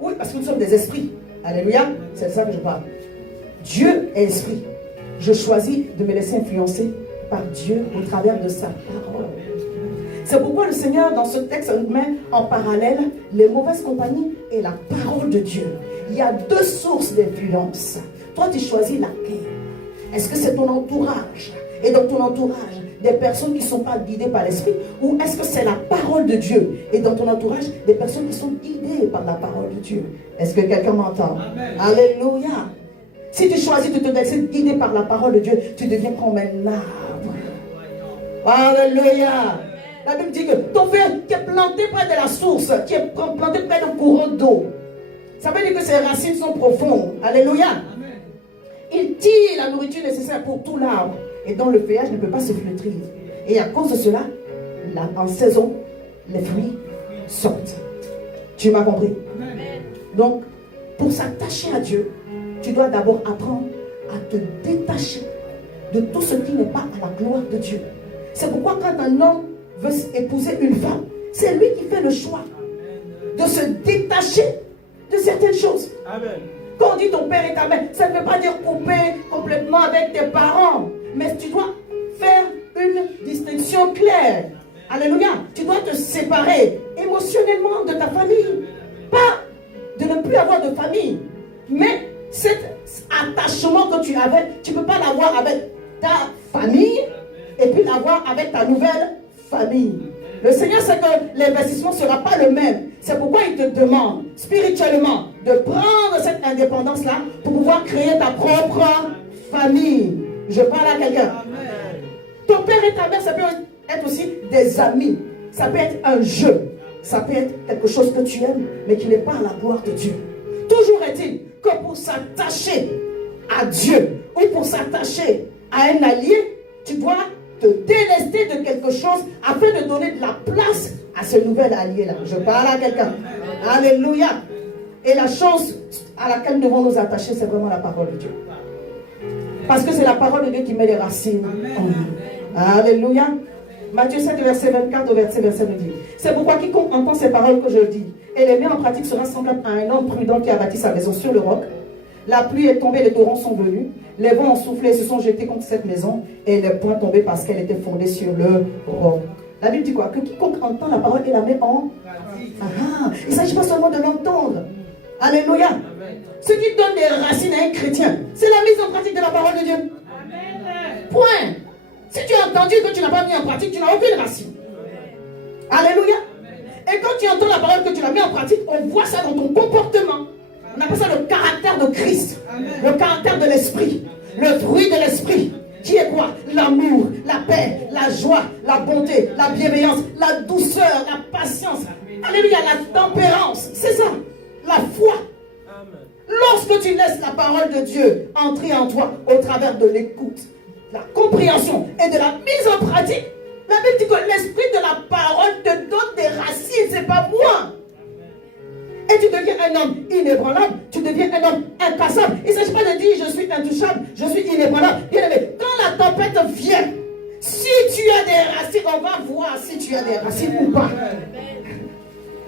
Oui, parce que nous sommes des esprits. Alléluia. C'est de ça que je parle. Dieu est esprit. Je choisis de me laisser influencer par Dieu au travers de sa parole. C'est pourquoi le Seigneur, dans ce texte, met en parallèle les mauvaises compagnies et la parole de Dieu. Il y a deux sources d'influence. Toi, tu choisis laquelle? Est-ce que c'est ton entourage? Et dans ton entourage, des personnes qui ne sont pas guidées par l'esprit? Ou est-ce que c'est la parole de Dieu? Et dans ton entourage, des personnes qui sont guidées par la parole de Dieu? Est-ce que quelqu'un m'entend? Alléluia. Si tu choisis de te laisser guider par la parole de Dieu, tu deviens comme un arbre. Alléluia. La Bible dit que ton frère qui est planté près de la source, qui est planté près d'un courant d'eau, ça veut dire que ses racines sont profondes. Alléluia. Il tire la nourriture nécessaire pour tout l'arbre. Et donc le feuillage ne peut pas se flétrir. Et à cause de cela, en saison, les fruits sortent. Tu m'as compris? Donc, pour s'attacher à Dieu, tu dois d'abord apprendre à te détacher de tout ce qui n'est pas à la gloire de Dieu. C'est pourquoi quand un homme veut épouser une femme, c'est lui qui fait le choix de se détacher de certaines choses. Amen. Quand on dit ton père et ta mère, ça ne veut pas dire couper complètement avec tes parents, mais tu dois faire une distinction claire. Alléluia. Tu dois te séparer émotionnellement de ta famille. Pas de ne plus avoir de famille, mais cet attachement que tu avais, tu ne peux pas l'avoir avec ta famille et puis l'avoir avec ta nouvelle famille. Le Seigneur sait que l'investissement ne sera pas le même. C'est pourquoi il te demande spirituellement de prendre cette indépendance-là pour pouvoir créer ta propre famille. Je parle à quelqu'un. Ton père et ta mère, ça peut être aussi des amis. Ça peut être un jeu. Ça peut être quelque chose que tu aimes, mais qui n'est pas à la gloire de Dieu. Toujours est-il que pour s'attacher à Dieu ou pour s'attacher à un allié, tu dois te délester de quelque chose afin de donner de la place à ce nouvel allié-là. Je parle à quelqu'un. Alléluia. Et la chose à laquelle nous devons nous attacher, c'est vraiment la parole de Dieu. Parce que c'est la parole de Dieu qui met les racines en nous. Alléluia. Matthieu 7, verset 24 au verset 27 nous dit: c'est pourquoi quiconque entend ces paroles que je dis et les met en pratique sera semblable à un homme prudent qui a bâti sa maison sur le roc. La pluie est tombée, les torrents sont venus, les vents ont soufflé et se sont jetés contre cette maison et elle n'est point tombée parce qu'elle était fondée sur le roc. La Bible dit quoi? Que quiconque entend la parole et la met en pratique. Il ne s'agit pas seulement de l'entendre. Alléluia. Ce qui donne des racines à un chrétien, c'est la mise en pratique de la parole de Dieu. Amen. Point. Si tu as entendu que tu n'as pas mis en pratique, tu n'as aucune racine. Alléluia. Et quand tu entends la parole que tu l'as mis en pratique, on voit ça dans ton comportement. On appelle ça le caractère de Christ. Le caractère de l'esprit. Le fruit de l'esprit. Qui est quoi? L'amour, la paix, la joie, la bonté, la bienveillance, la douceur, la patience. Alléluia, la tempérance. C'est ça. La foi. Lorsque tu laisses la parole de Dieu entrer en toi au travers de l'écoute, la compréhension et de la mise en pratique, la Bible dit que l'esprit de la parole te donne des racines, c'est pas moi. Et tu deviens un homme inébranlable, tu deviens un homme incassable. Il ne s'agit pas de dire je suis intouchable, je suis inébranlable. Bien aimé, quand la tempête vient, si tu as des racines, on va voir si tu as des racines ou pas.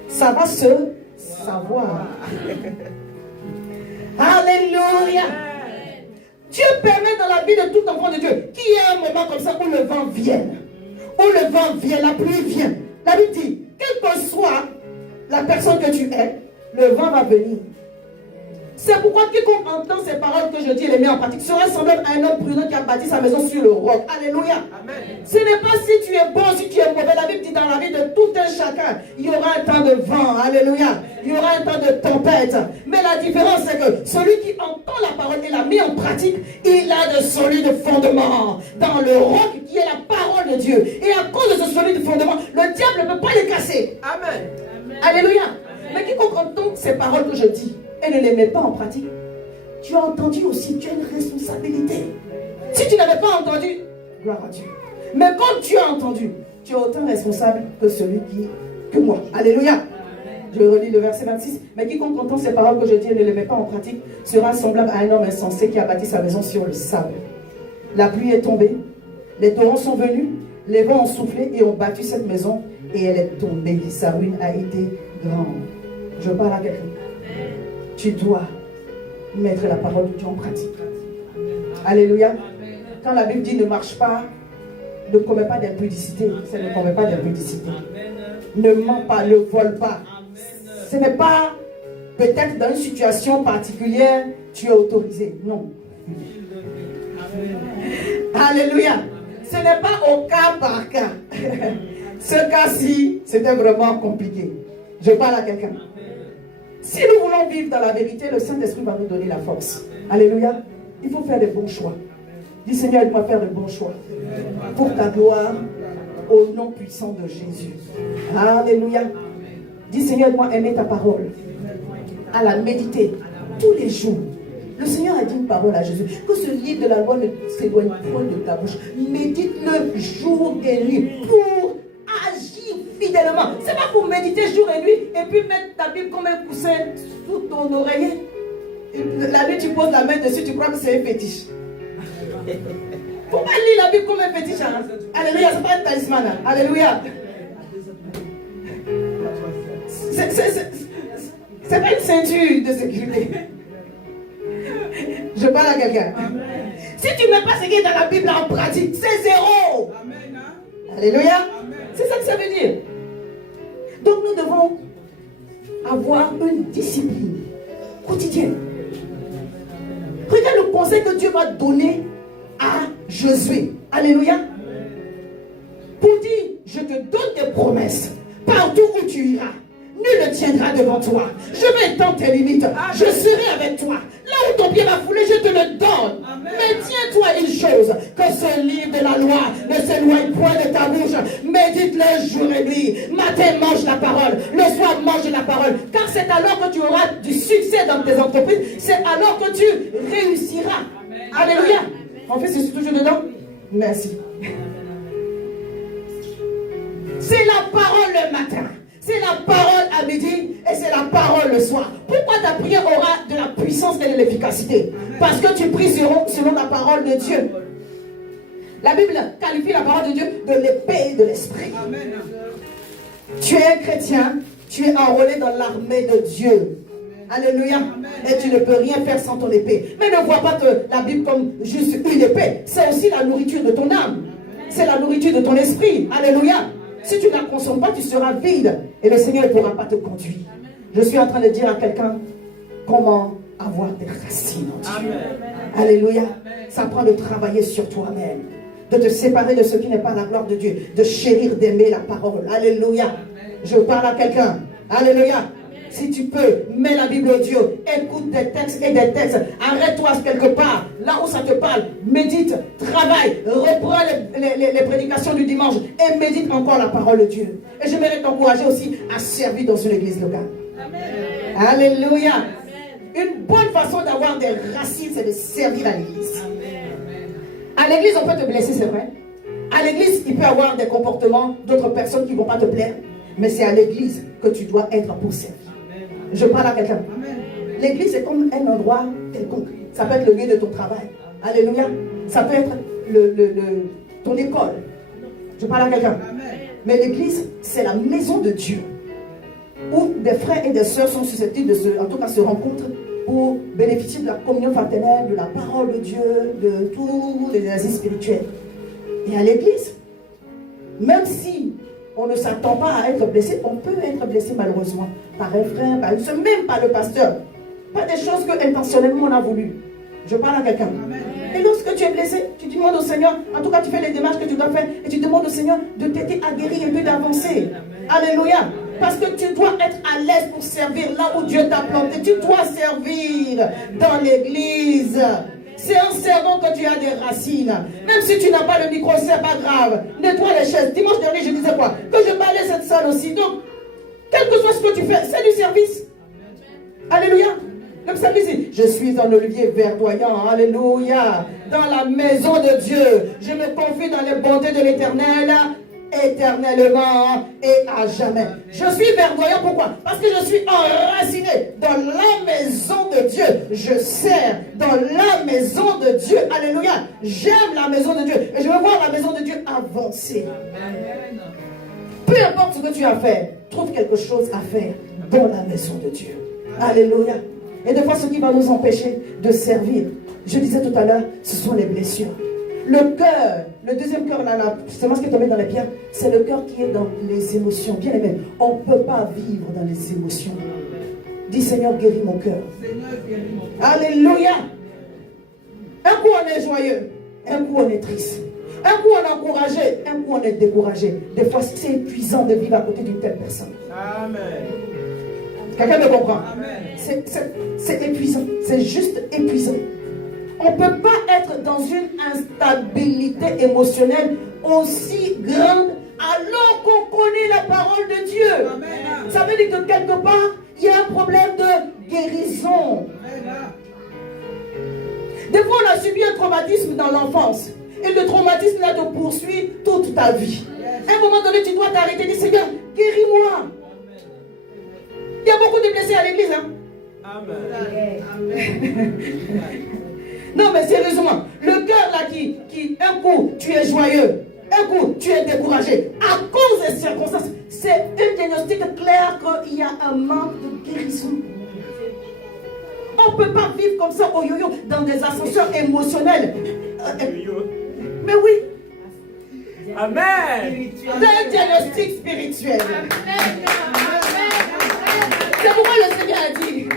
Ça va se savoir. Alléluia. Dieu permet dans la vie de tout enfant de Dieu qu'il y ait un moment comme ça où le vent vienne. Où le vent vient, la pluie vient. La Bible dit, quelle que soit la personne que tu es, le vent va venir. C'est pourquoi quiconque entend ces paroles que je dis et les met en pratique sera semblable à un homme prudent qui a bâti sa maison sur le roc. Alléluia. Amen. Ce n'est pas si tu es bon, si tu es mauvais. La Bible dit dans la vie de tout un chacun, il y aura un temps de vent. Alléluia. Il y aura un temps de tempête. Mais la différence, c'est que celui qui entend la parole et la met en pratique, il a de solides fondements dans le roc qui est la parole de Dieu. Et à cause de ce solide fondement, le diable ne peut pas les casser. Amen. Amen. Alléluia. Amen. Mais quiconque entend ces paroles que je dis et ne les met pas en pratique, tu as entendu aussi, tu as une responsabilité. Si tu n'avais pas entendu, gloire à Dieu. Mais quand tu as entendu, tu es autant responsable que celui que moi. Alléluia. Je relis le verset 26. Mais quiconque entend ces paroles que je dis et ne les met pas en pratique sera semblable à un homme insensé qui a bâti sa maison sur le sable. La pluie est tombée, les torrents sont venus, les vents ont soufflé et ont battu cette maison et elle est tombée. Sa ruine a été grande. Je parle à quelqu'un. Tu dois mettre la parole de Dieu en pratique. Alléluia. Quand la Bible dit ne marche pas, ne commets pas d'impudicité. Ça ne commet pas d'impudicité. Ne mens pas, ne vole pas. Ce n'est pas peut-être dans une situation particulière, tu es autorisé. Non. Alléluia. Ce n'est pas au cas par cas. Ce cas-ci, c'était vraiment compliqué. Je parle à quelqu'un. Si nous voulons vivre dans la vérité, le Saint-Esprit va nous donner la force. Alléluia. Il faut faire des bons choix. Dis Seigneur, il faut faire de bons choix. Pour ta gloire, au nom puissant de Jésus. Alléluia. Dis Seigneur, moi aimer ta parole. À la méditer tous les jours. Le Seigneur a dit une parole à Jésus. Que ce livre de la loi ne s'éloigne point de ta bouche. Médite-le jour et nuit pour agir fidèlement. C'est pas pour méditer jour et nuit et puis mettre ta Bible comme un coussin sous ton oreiller. La nuit tu poses la main dessus, tu crois que c'est un fétiche. Faut pas lire la Bible comme un fétiche. Hein? Alléluia, c'est pas un talisman. Hein? Alléluia. C'est pas une ceinture de sécurité. Je parle à quelqu'un. Si tu ne mets pas ce qui est dans la Bible en pratique, c'est zéro. Amen. Alléluia. C'est ça que ça veut dire. Donc nous devons avoir une discipline quotidienne. Regarde le conseil que Dieu va donner à Josué. Alléluia. Pour dire, je te donne des promesses. Partout où tu iras, nul ne tiendra devant toi. Je vais étendre tes limites. Je serai avec toi. Là où ton pied va fouler, je te le donne. Amen. Mais tiens-toi une chose, que ce livre de la loi ne s'éloigne point de ta bouche. Médite-le jour et nuit. Matin, mange la parole. Le soir, mange la parole. Car c'est alors que tu auras du succès dans tes entreprises. C'est alors que tu réussiras. Amen. Alléluia. En fait, c'est toujours dedans. Merci. C'est la parole le matin. C'est la parole à midi et c'est la parole le soir. Pourquoi ta prière aura de la puissance et de l'efficacité? Parce que tu pries selon la parole de Dieu. La Bible qualifie la parole de Dieu de l'épée et de l'esprit. Tu es un chrétien, tu es enrôlé dans l'armée de Dieu. Alléluia. Et tu ne peux rien faire sans ton épée. Mais ne vois pas que la Bible comme juste une épée. C'est aussi la nourriture de ton âme. C'est la nourriture de ton esprit. Alléluia. Si tu ne la consommes pas, tu seras vide. Et le Seigneur ne pourra pas te conduire. Je suis en train de dire à quelqu'un comment avoir des racines en Dieu. Alléluia. Ça prend de travailler sur toi-même. De te séparer de ce qui n'est pas la gloire de Dieu. De chérir, d'aimer la parole. Alléluia. Je parle à quelqu'un. Alléluia. Si tu peux, mets la Bible audio, écoute des textes et des textes, arrête-toi quelque part, là où ça te parle, médite, travaille, reprends les prédications du dimanche et médite encore la parole de Dieu. Et je vais t'encourager aussi à servir dans une église locale. Amen. Alléluia. Amen. Une bonne façon d'avoir des racines, c'est de servir à l'église. À l'église, on peut te blesser, c'est vrai. À l'église, il peut y avoir des comportements d'autres personnes qui ne vont pas te plaire, mais c'est à l'église que tu dois être pour servir. Je parle à quelqu'un. L'église est comme un endroit quelconque. Ça peut être le lieu de ton travail. Alléluia. Ça peut être ton école. Je parle à quelqu'un. Mais l'église, c'est la maison de Dieu. Où des frères et des sœurs sont susceptibles de se rencontrer pour bénéficier de la communion fraternelle, de la parole de Dieu, de tous les exercices spirituels. Et à l'église, même si on ne s'attend pas à être blessé. On peut être blessé malheureusement par un frère, par une soeur, même par le pasteur. Pas des choses que intentionnellement on a voulu. Je parle à quelqu'un. Et lorsque tu es blessé, tu demandes au Seigneur, en tout cas tu fais les démarches que tu dois faire, et tu demandes au Seigneur de t'aider à guérir et puis d'avancer. Alléluia. Parce que tu dois être à l'aise pour servir là où Dieu t'a planté. Tu dois servir dans l'église. C'est en servant que tu as des racines. Même si tu n'as pas le micro, c'est pas grave. Nettoie les chaises. Dimanche dernier, je disais quoi? Que je balaye cette salle aussi. Donc, quel que soit ce que tu fais, c'est du service. Alléluia. Le psalmiste dit, je suis un olivier verdoyant. Alléluia. Dans la maison de Dieu. Je me confie dans les bontés de l'Éternel. Éternellement et à jamais. Je suis verdoyant, pourquoi? Parce que je suis enraciné dans la maison de Dieu. Je sers dans la maison de Dieu. Alléluia. J'aime la maison de Dieu. Et je veux voir la maison de Dieu avancer. Amen. Peu importe ce que tu as à faire, trouve quelque chose à faire dans la maison de Dieu. Alléluia. Et des fois, ce qui va nous empêcher de servir, je disais tout à l'heure, ce sont les blessures. Le cœur, le deuxième cœur, c'est moi ce qui est tombé dans les pierres, c'est le cœur qui est dans les émotions. Bien aimé, on ne peut pas vivre dans les émotions. Dis Seigneur, guéris mon cœur. Alléluia. Un coup on est joyeux, un coup on est triste. Un coup on est encouragé, un coup on est découragé. Des fois c'est épuisant de vivre à côté d'une telle personne. Amen. Quelqu'un me comprend? C'est épuisant, c'est juste épuisant. On ne peut pas être dans une instabilité émotionnelle aussi grande alors qu'on connaît la parole de Dieu. Amen. Ça veut dire que quelque part, il y a un problème de guérison. Amen. Des fois, on a subi un traumatisme dans l'enfance. Et le traumatisme là te poursuit toute ta vie. À un moment donné, tu dois t'arrêter et dire, Seigneur, guéris-moi. Il y a beaucoup de blessés à l'église. Hein? Amen. Amen. Non, mais sérieusement, le cœur là qui, un coup, tu es joyeux, un coup, tu es découragé, à cause des circonstances, c'est un diagnostic clair qu'il y a un manque de guérison. On ne peut pas vivre comme ça au yo-yo, dans des ascenseurs émotionnels. Mais oui. Amen. C'est un diagnostic spirituel. C'est pourquoi le Seigneur a dit,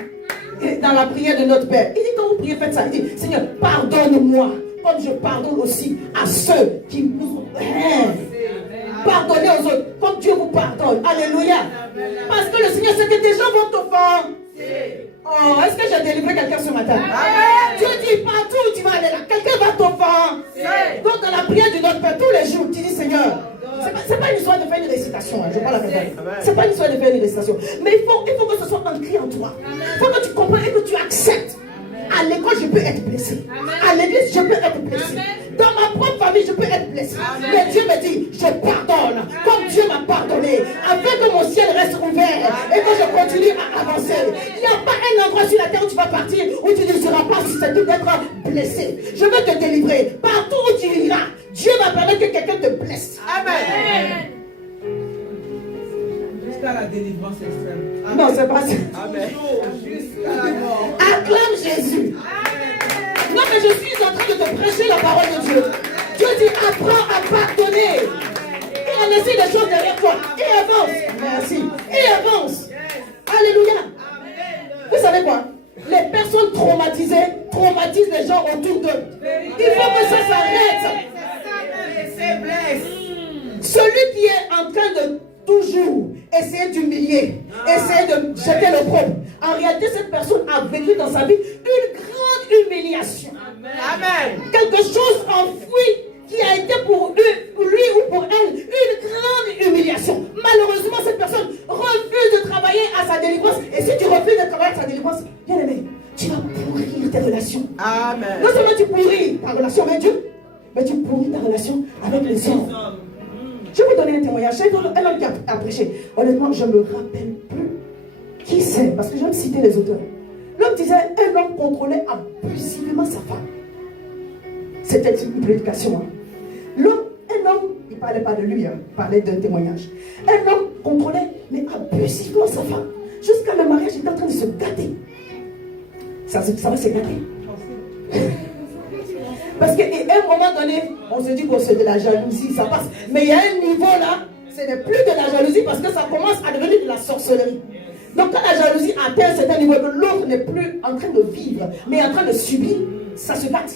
dans la prière de notre Père, il dit quand vous priez, faites ça. Il dit, Seigneur, pardonne-moi, comme je pardonne aussi à ceux qui nous... Pardonnez aux autres, comme Dieu vous pardonne. Alléluia. Parce que le Seigneur sait que des gens vont t'offenser. Oh, est-ce que j'ai délivré quelqu'un ce matin? Amen. Dieu dit, partout où tu vas aller là, quelqu'un va t'offenser. Donc dans la prière de notre Père, tous les jours, tu dis, Seigneur, c'est pas une histoire de faire une récitation, hein, je parle à quelqu'un. C'est pas une histoire de faire une récitation. Mais il faut que ce soit ancré en toi. Il faut que tu comprennes et que tu acceptes. À l'école, je peux être blessé. À l'église, je peux être blessé. Dans ma propre famille, je peux être blessé. Mais Dieu me dit, je pardonne. Comme Dieu m'a pardonné. Afin que mon ciel reste ouvert. Et que je continue à avancer. Il n'y a pas un endroit sur la terre où tu vas partir où tu ne seras pas susceptible d'être blessé. Je veux te délivrer. Partout où tu iras, Dieu va permettre que quelqu'un te blesse. Amen. Jusqu'à la délivrance extrême. Amen. Non, c'est pas ça. Amen. Jusqu'à la mort. Acclame Jésus. Amen. Non, mais je suis en train de te prêcher la parole de Dieu. Dieu dit, apprends à pardonner. Et à laisser les choses derrière toi. Et avance. Merci. Et avance. Alléluia. Vous savez quoi? Les personnes traumatisées traumatisent les gens autour d'eux. Il faut que ça s'arrête. Celui qui est en train de toujours essayer d'humilier, essayer de jeter le propre, en réalité cette personne a vécu dans sa vie une grande humiliation. Amen. Quelque chose enfoui qui a été pour lui ou pour elle une grande humiliation. Malheureusement cette personne refuse de travailler à sa délivrance. Et si tu refuses de travailler à sa délivrance, bien aimé, tu vas pourrir tes relations. Amen. Non seulement tu pourris ta relation avec Dieu, mais tu pourris ta relation avec les hommes. Je vais vous donner un témoignage. C'est un homme qui a prêché. Honnêtement, je ne me rappelle plus qui c'est, parce que je vais me citer les auteurs. L'homme disait, un homme contrôlait abusivement sa femme. C'était une prédication. Hein. Un homme, il ne parlait pas de lui, hein, il parlait d'un témoignage. Un homme contrôlait, mais abusivement sa femme. Jusqu'à le mariage, il était en train de se gâter. Ça va se gâter. Parce qu'à un moment donné, on se dit que c'est de la jalousie, ça passe. Mais il y a un niveau là, Ce n'est plus de la jalousie parce que ça commence à devenir de la sorcellerie. Donc quand la jalousie atteint un certain niveau que l'autre n'est plus en train de vivre, mais en train de subir, ça se gâte.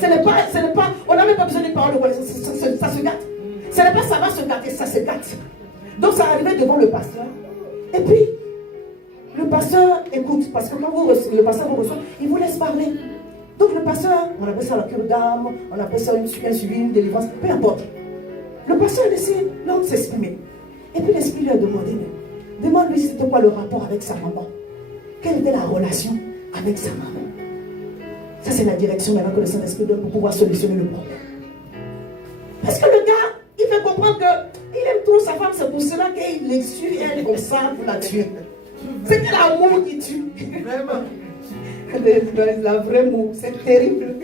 Ce n'est pas, on n'a même pas besoin des paroles, ça se gâte. Ce n'est pas ça va se gâter, ça se gâte. Donc ça arrivait devant le pasteur. Et puis, le pasteur écoute, parce que quand le pasteur vous reçoit, il vous laisse parler. Donc le pasteur, on appelle ça la cure d'âme, on appelle ça un suivi, une délivrance, peu importe. Le pasteur a laissé l'homme s'exprimer. Et puis l'esprit lui a demandé, demande-lui c'était quoi le rapport avec sa maman. Quelle était la relation avec sa maman. Ça c'est la direction maintenant que le Saint-Esprit donne pour pouvoir solutionner le problème. Parce que le gars, il fait comprendre qu'il aime trop sa femme, c'est pour cela qu'il l'excuse elle comme ça pour la tuer. C'est l'amour qui tue. Vraiment. La vraie mot, c'est terrible.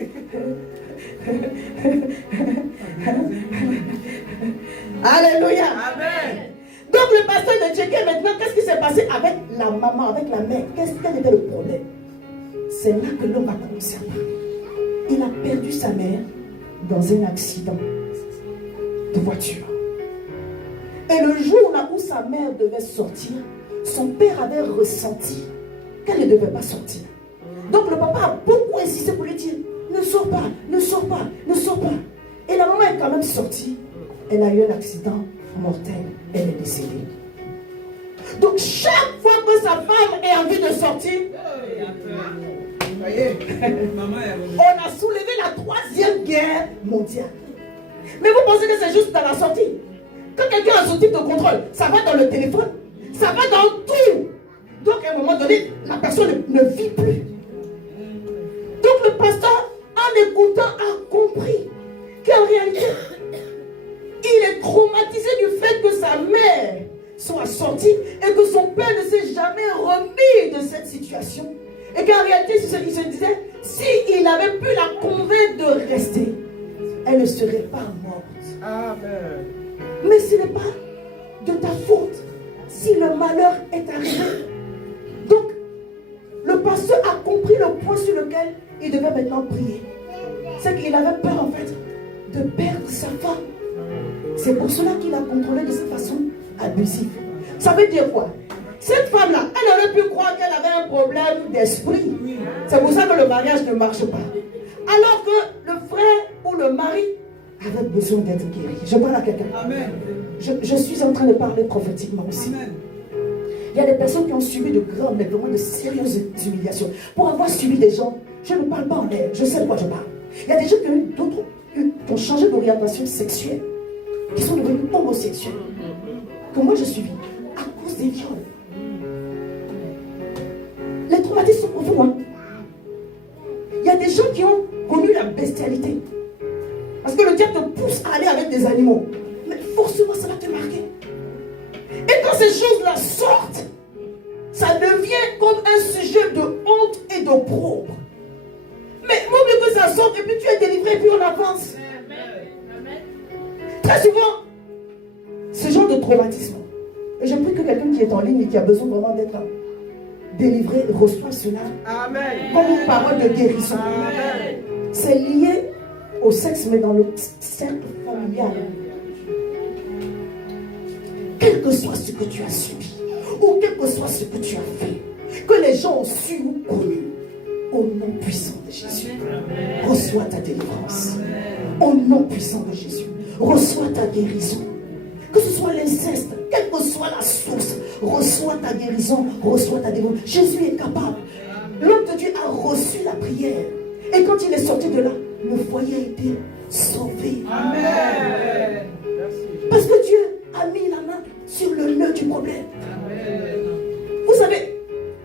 Alléluia. Amen. Donc le pasteur de checker maintenant, qu'est-ce qui s'est passé avec la maman, avec la mère? Quel était le problème? C'est là que l'homme a commencé à parler. Il a perdu sa mère dans un accident de voiture. Et le jour là où sa mère devait sortir, son père avait ressenti qu'elle ne devait pas sortir. Donc le papa a beaucoup insisté pour lui dire, ne sors pas, ne sors pas, ne sors pas. Et la maman est quand même sortie. Elle a eu un accident mortel. Elle est décédée. Donc chaque fois que sa femme ait envie de sortir, on a soulevé la 3e guerre mondiale. Mais vous pensez que c'est juste dans la sortie? Quand quelqu'un a son type de contrôle, ça va dans le téléphone, ça va dans tout. Donc à un moment donné, la personne ne vit plus. Donc le pasteur, en écoutant, a compris qu'en réalité, il est traumatisé du fait que sa mère soit sortie et que son père ne s'est jamais remis de cette situation. Et qu'en réalité, il se disait, s'il avait pu la convaincre de rester, elle ne serait pas morte. Amen. Mais ce n'est pas de ta faute si le malheur est arrivé. Donc, le pasteur a compris le point sur lequel il devait maintenant prier. C'est qu'il avait peur en fait de perdre sa femme. C'est pour cela qu'il a contrôlé de cette façon abusive. Ça veut dire quoi? Cette femme-là, elle aurait pu croire qu'elle avait un problème d'esprit. C'est pour ça que le mariage ne marche pas. Alors que le frère ou le mari avait besoin d'être guéri. Je parle à quelqu'un. Amen. Je suis en train de parler prophétiquement aussi. Amen. Il y a des personnes qui ont subi de grandes, mais vraiment de sérieuses humiliations. Pour avoir subi des gens, je ne parle pas en l'air, je sais de quoi je parle. Il y a des gens qui ont changé d'orientation sexuelle, qui sont devenus homosexuels, que moi je suivis, à cause des viols. Les traumatismes sont profonds. Hein? Il y a des gens qui ont connu la bestialité. Parce que le diable te pousse à aller avec des animaux. Mais forcément, ça va te marquer. Et quand ces choses-là sortent, ça devient comme un sujet de honte et d'opprobre. Mais oublie que ça sorte et puis tu es délivré et puis on avance. Très souvent, ce genre de traumatisme, et je prie que quelqu'un qui est en ligne et qui a besoin vraiment d'être délivré reçoit cela. Amen. Comme une parole de guérison. C'est lié au sexe, mais dans le cercle familial. Quel que soit ce que tu as subi, ou quel que soit ce que tu as fait, que les gens ont su ou connu, au nom puissant de Jésus, reçois ta délivrance. Au nom puissant de Jésus, reçois ta guérison. Que ce soit l'inceste, quelle que soit la source, reçois ta guérison, reçois ta délivrance. Jésus est capable. L'homme de Dieu a reçu la prière. Et quand il est sorti de là, le foyer a été sauvé. Amen. Parce que Dieu a mis la main sur le nœud du problème. Amen. Vous savez,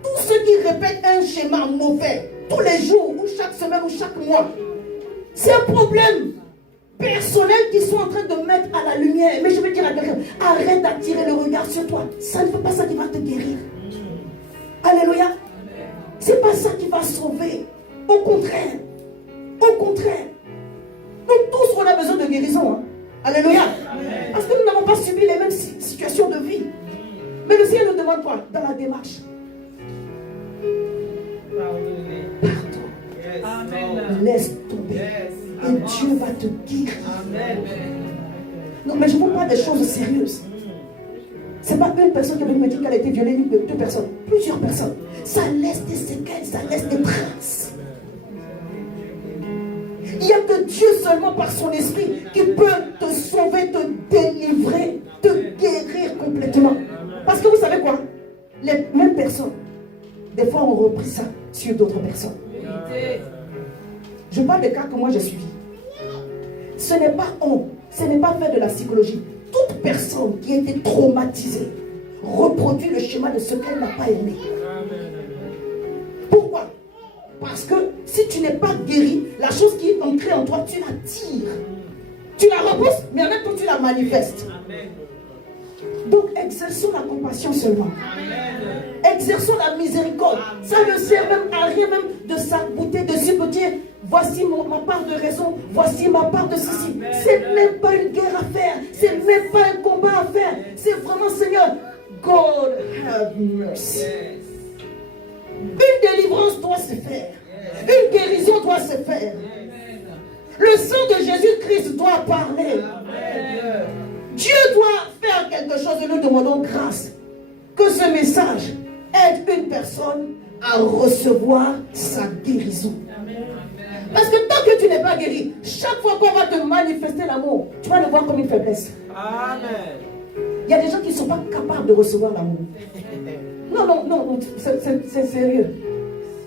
tous ceux qui répètent un schéma mauvais, tous les jours, ou chaque semaine, ou chaque mois, c'est un problème personnel qu'ils sont en train de mettre à la lumière. Mais je veux dire à quelqu'un, arrête d'attirer le regard sur toi. Ça ne fait pas ça qui va te guérir. Alléluia. C'est pas ça qui va sauver. Au contraire. Au contraire. Nous tous, on a besoin de guérison. Hein. Alléluia. Amen. Parce que nous n'avons pas subi les mêmes situations de vie. Mais le Seigneur nous demande quoi dans la démarche? Pardon. Yes. Amen. Laisse tomber. Yes. Et Dieu va te guérir. Amen. Non, mais je vous parle des choses sérieuses. Ce n'est pas une personne qui est venue me dire qu'elle a été violée, une, deux personnes, plusieurs personnes. Ça laisse des séquelles, ça laisse des traces. Il n'y a que Dieu seulement par son esprit qui peut te sauver, te délivrer, te guérir complètement. Parce que vous savez quoi? Les mêmes personnes, des fois, ont repris ça sur d'autres personnes. Je parle des cas que moi j'ai suivis. Ce n'est pas honte, ce n'est pas fait de la psychologie. Toute personne qui a été traumatisée reproduit le schéma de ce qu'elle n'a pas aimé. Pourquoi? Parce que si tu n'es pas guéri, la chose qui est ancrée en toi, tu la tires. Tu la repousses, mais en même temps tu la manifestes. Donc exerçons la compassion seulement. Exerçons la miséricorde. Ça ne sert même à rien même de s'arc-bouter dessus pour dire voici ma part de raison, voici ma part de ceci. C'est même pas une guerre à faire, c'est même pas un combat à faire. C'est vraiment Seigneur, God have mercy. Une délivrance doit se faire. Une guérison doit se faire. Le sang de Jésus-Christ doit parler. Dieu doit faire quelque chose et nous demandons grâce. Que ce message aide une personne à recevoir sa guérison. Parce que tant que tu n'es pas guéri, chaque fois qu'on va te manifester l'amour, tu vas le voir comme une faiblesse. Amen. Il y a des gens qui ne sont pas capables de recevoir l'amour. Non, c'est sérieux.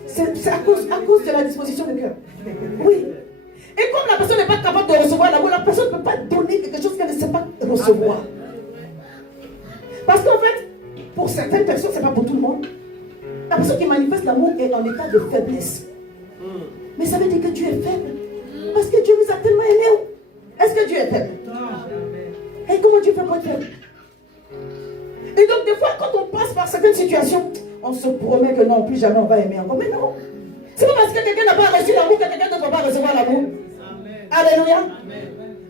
C'est à cause de la disposition de cœur. Oui. Et comme la personne n'est pas capable de recevoir l'amour, la personne ne peut pas donner quelque chose qu'elle ne sait pas recevoir. Parce qu'en fait, pour certaines personnes, ce n'est pas pour tout le monde. La personne qui manifeste l'amour est en état de faiblesse. Mais ça veut dire que Dieu est faible. Parce que Dieu nous a tellement aimés. Est-ce que Dieu est faible? Et comment Dieu fait pour être faible? Et donc des fois, quand on passe par certaines situations, on se promet que non, plus jamais on va aimer encore. Mais non. C'est pas parce que quelqu'un n'a pas reçu l'amour que quelqu'un ne va pas recevoir l'amour. Alléluia.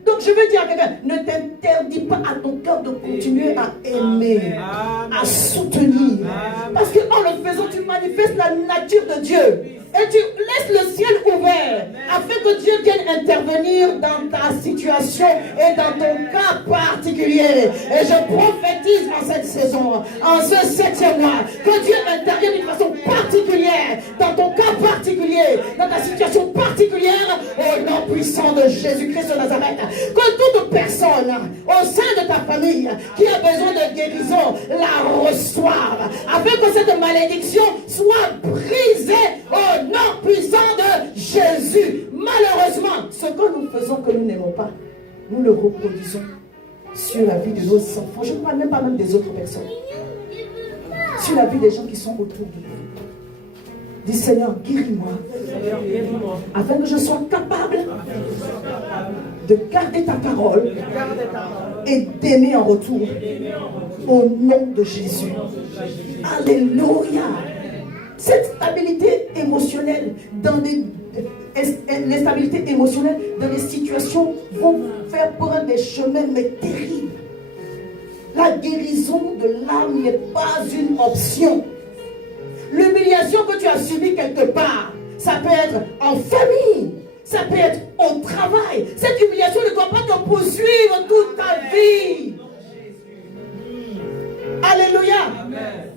Donc je veux dire à quelqu'un, ne t'interdis pas à ton cœur de continuer à aimer, à soutenir. Parce qu'en le faisant, tu manifestes la nature de Dieu. Et tu laisses le ciel ouvert afin que Dieu vienne intervenir dans ta situation et dans ton cas particulier. Et je prophétise en cette saison, en ce 7e mois, que Dieu intervienne d'une façon particulière dans ton cas particulier, dans ta situation particulière, au nom puissant de Jésus-Christ de Nazareth. Que toute personne au sein de ta famille qui a besoin de guérison la reçoive, afin que cette malédiction soit brisée au nom puissant de Jésus. Malheureusement, ce que nous faisons que nous n'aimons pas, nous le reproduisons sur la vie de nos enfants. Je ne parle même pas des autres personnes. Sur la vie des gens qui sont autour de nous. Dis Seigneur, guéris-moi. Afin que je sois capable de garder ta parole et d'aimer en retour. Au nom de Jésus. Alléluia. Cette stabilité émotionnelle l'instabilité émotionnelle dans les situations vont faire prendre des chemins mais terribles. La guérison de l'âme n'est pas une option. L'humiliation que tu as subie quelque part, ça peut être en famille, ça peut être au travail. Cette humiliation ne doit pas te poursuivre toute ta vie. Alléluia. Amen.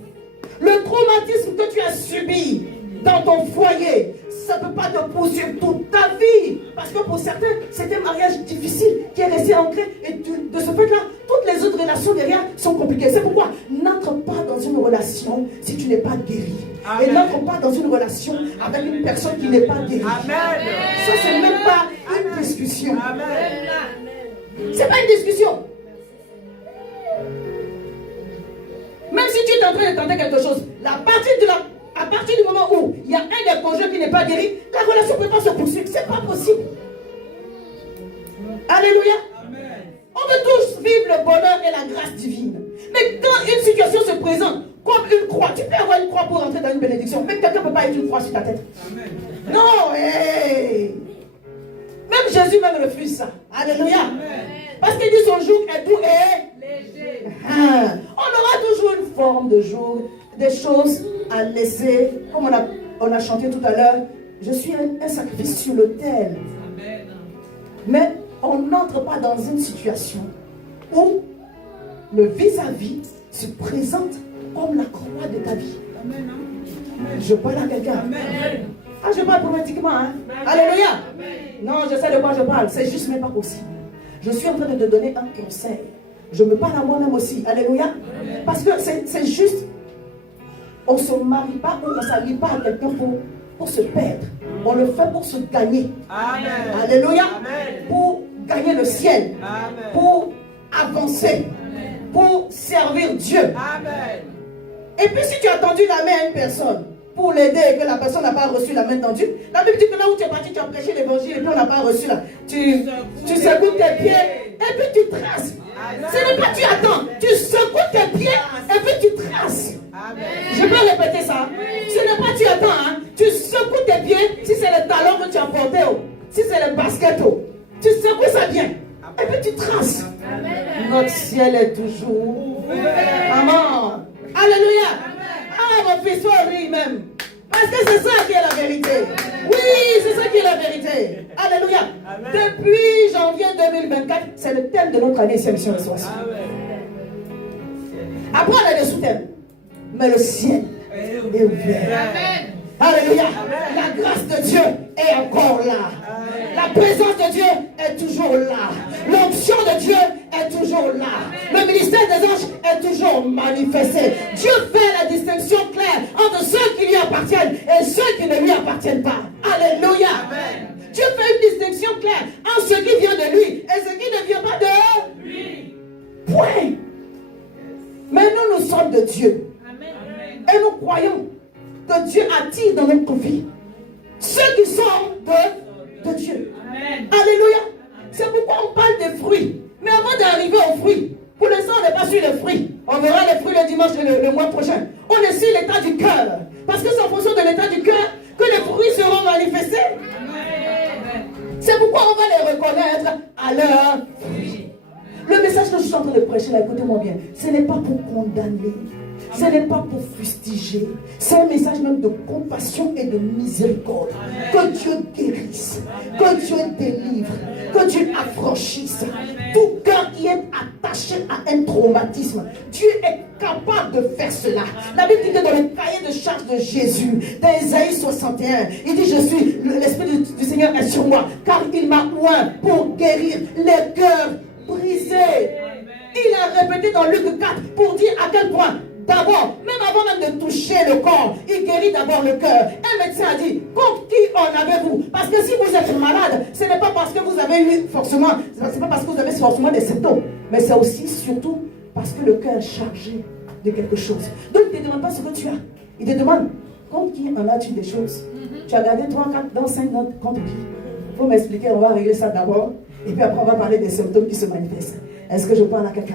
Le traumatisme que tu as subi dans ton foyer, ça ne peut pas te poursuivre toute ta vie. Parce que pour certains, c'est un mariage difficile qui est resté ancré. Et de ce fait-là, toutes les autres relations derrière sont compliquées. C'est pourquoi n'entre pas dans une relation si tu n'es pas guéri. Amen. Et n'entre pas dans une relation avec une personne qui n'est pas guérie. Amen. Ça, c'est même pas une discussion. C'est pas une discussion. Même si tu es en train de tenter quelque chose, à partir du moment où il y a un des conjoints qui n'est pas guéri, la relation ne peut pas se poursuivre. C'est pas possible. Alléluia. Amen. On veut tous vivre le bonheur et la grâce divine. Mais quand une situation se présente comme une croix, tu peux avoir une croix pour entrer dans une bénédiction. Mais quelqu'un ne peut pas être une croix sur ta tête. Amen. Non, hey. Même Jésus même refuse ça. Alléluia. Amen. Parce qu'il dit son joug est doux et léger. On aura toujours une forme de joug, des choses à laisser, comme on a chanté tout à l'heure. Je suis un sacrifice sur l'autel. Mais on n'entre pas dans une situation où le vis-à-vis se présente comme la croix de ta vie. Amen. Je parle à quelqu'un. Amen. Ah, je parle prophétiquement, hein? Alléluia. Non, je sais de quoi je parle. C'est juste même pas possible. Je suis en train de te donner un conseil. Je me parle à moi-même aussi. Alléluia. Parce que c'est juste. On ne se marie pas ou on ne s'allie pas à quelqu'un pour se perdre. On le fait pour se gagner. Amen. Alléluia. Amen. Pour gagner le ciel. Amen. Pour avancer. Pour servir Dieu. Amen. Et puis si tu as tendu la main à une personne pour l'aider et que la personne n'a pas reçu la main tendue, la Bible dit que là où tu es parti, tu as prêché l'évangile et puis on n'a pas reçu là. Tu secoues tes pieds et puis tu traces. Ce n'est pas tu attends, tu secoues tes pieds et puis tu traces. Amen. Je peux répéter ça. Ce n'est pas tu attends, hein. Tu secoues tes pieds si c'est le talon que tu as porté, si c'est le basket, tu secoues ça bien et puis tu traces. Notre ciel est toujours Amen. Alléluia. Ah, mon fils, sois lui-même. Parce que c'est ça qui est la vérité. Oui, c'est ça qui est la vérité. Alléluia. Depuis janvier 2024, c'est le thème de notre année ici à Mission Restauration. Après, on a des sous-thèmes. Mais le ciel est ouvert. Alléluia. La grâce de Dieu est encore là. La présence de Dieu est toujours là. L'onction de Dieu est toujours là. Le ministère des anges est toujours manifesté. Dieu fait la distinction claire entre ceux qui lui appartiennent et ceux qui ne lui appartiennent pas. Alléluia. Dieu fait une distinction claire entre ce qui vient de lui et ce qui ne vient pas de lui. Point. Mais nous sommes de Dieu. Et nous croyons que Dieu attire dans notre vie ceux qui sont de Dieu. Amen. Alléluia. C'est pourquoi on parle des fruits. Mais avant d'arriver aux fruits, pour l'instant on n'est pas sur les fruits. On verra les fruits le dimanche le mois prochain. On est sur l'état du cœur. Parce que c'est en fonction de l'état du cœur que les fruits seront manifestés. Amen. C'est pourquoi on va les reconnaître à leurs fruits. Le message que je suis en train de prêcher là, écoutez-moi bien, ce n'est pas pour condamner. Ce n'est pas pour fustiger. C'est un message même de compassion et de miséricorde. Que Dieu guérisse. Que Dieu délivre. Que Dieu affranchisse. Tout cœur qui est attaché à un traumatisme, Dieu est capable de faire cela. La Bible dit que dans le cahier de charge de Jésus, dans Ésaïe 61, il dit: je suis, l'Esprit du Seigneur est sur moi, car il m'a oint pour guérir les cœurs brisés. Il a répété dans Luc 4 pour dire à quel point d'abord, même avant même de toucher le corps, il guérit d'abord le cœur. Un médecin a dit: contre qui en avez-vous? Parce que si vous êtes malade, ce n'est pas parce que vous avez eu forcément, c'est pas parce que vous avez forcément des symptômes, mais c'est aussi surtout parce que le cœur est chargé de quelque chose. Donc il ne te demande pas ce que tu as. Il te demande: contre qui en as-tu des choses? Tu as gardé 3, 4, dans 5 notes contre qui? Il faut m'expliquer, on va régler ça d'abord. Et puis après on va parler des symptômes qui se manifestent. Est-ce que je parle à quelqu'un?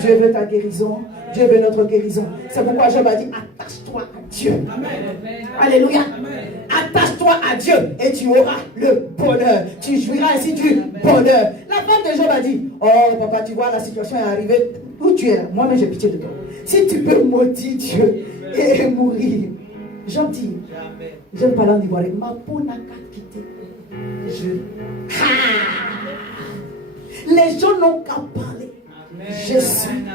Dieu veut ta guérison. Dieu veut notre guérison. C'est pourquoi Job a dit: attache-toi à Dieu. Amen. Alléluia. Attache-toi à Dieu et tu auras le bonheur. Tu jouiras ainsi du bonheur. La femme de Job a dit: oh papa, tu vois, la situation est arrivée. Où tu es là? Moi-même j'ai pitié de toi. Si tu peux maudire Dieu et mourir. Job dit: j'aime parler en ivoirien. Ma peau n'a qu'à quitter. Les gens n'ont qu'à parler. Je suis là.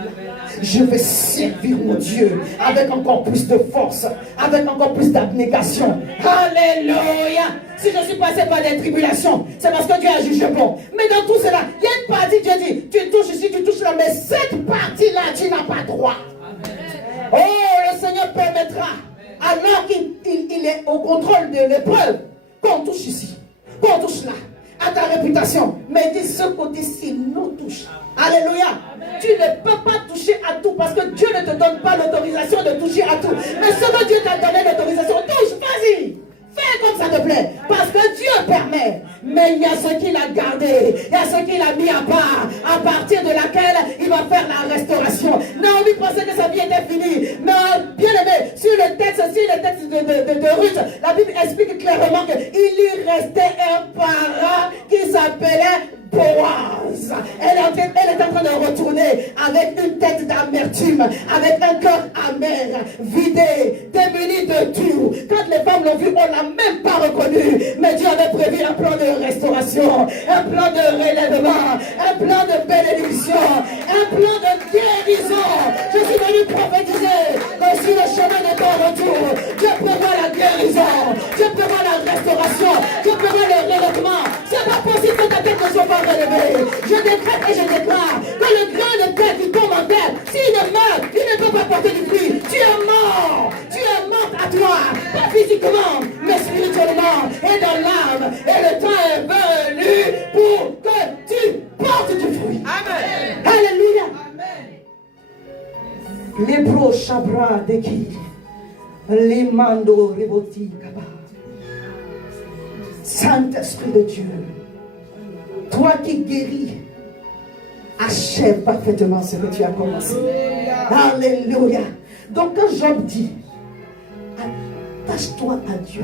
Je vais servir mon Dieu avec encore plus de force, avec encore plus d'abnégation. Alléluia. Si je suis passé par des tribulations, c'est parce que Dieu a jugé bon. Mais dans tout cela, il y a une partie, Dieu dit: tu touches ici, tu touches là, mais cette partie-là, tu n'as pas droit. Oh, le Seigneur permettra, alors qu'il est au contrôle de l'épreuve, qu'on touche ici, qu'on touche là, à ta réputation. Mais dis: ce côté-ci nous touche. Alléluia. Tu ne peux pas toucher à tout parce que Dieu ne te donne pas l'autorisation de toucher à tout. Mais ce que Dieu t'a donné l'autorisation, touche, vas-y. Fais comme ça te plaît. Parce que Dieu permet. Mais il y a ce qu'il a gardé. Il y a ce qu'il a mis à part. À partir de laquelle il va faire la restauration. Naomi pensait que sa vie était finie. Mais bien aimé, sur le texte de Ruth, la Bible explique clairement qu'il lui restait un parent qui s'appelait Boaz. Elle est en train de retourner avec une tête d'amertume, avec un cœur amer, vidé, démuni de tout. Quand les femmes l'ont vu, on ne l'a même pas reconnu. Mais Dieu avait prévu un plan de restauration, un plan de relèvement, un plan de bénédiction, un plan de guérison. Je suis venu prophétiser que sur le chemin de ton retour, Dieu prévoit la guérison, Dieu prévoit la restauration, Dieu prévoit le relèvement. C'est pas possible que ta tête ne soit pas relevée. Je décrète et je déclare que le grain de terre qui tombe en terre, s'il ne meurt, il ne peut pas porter du fruit. Tu es mort à toi, pas physiquement, mais spirituellement et dans l'âme. Et le temps est venu pour que tu portes du fruit. Amen. Alléluia. Amen. Les bros chabra deki, les mando reboti kaba. Saint-Esprit de Dieu, toi qui guéris, achève parfaitement ce que tu as commencé. Alléluia. Donc quand Job dit, attache-toi à Dieu.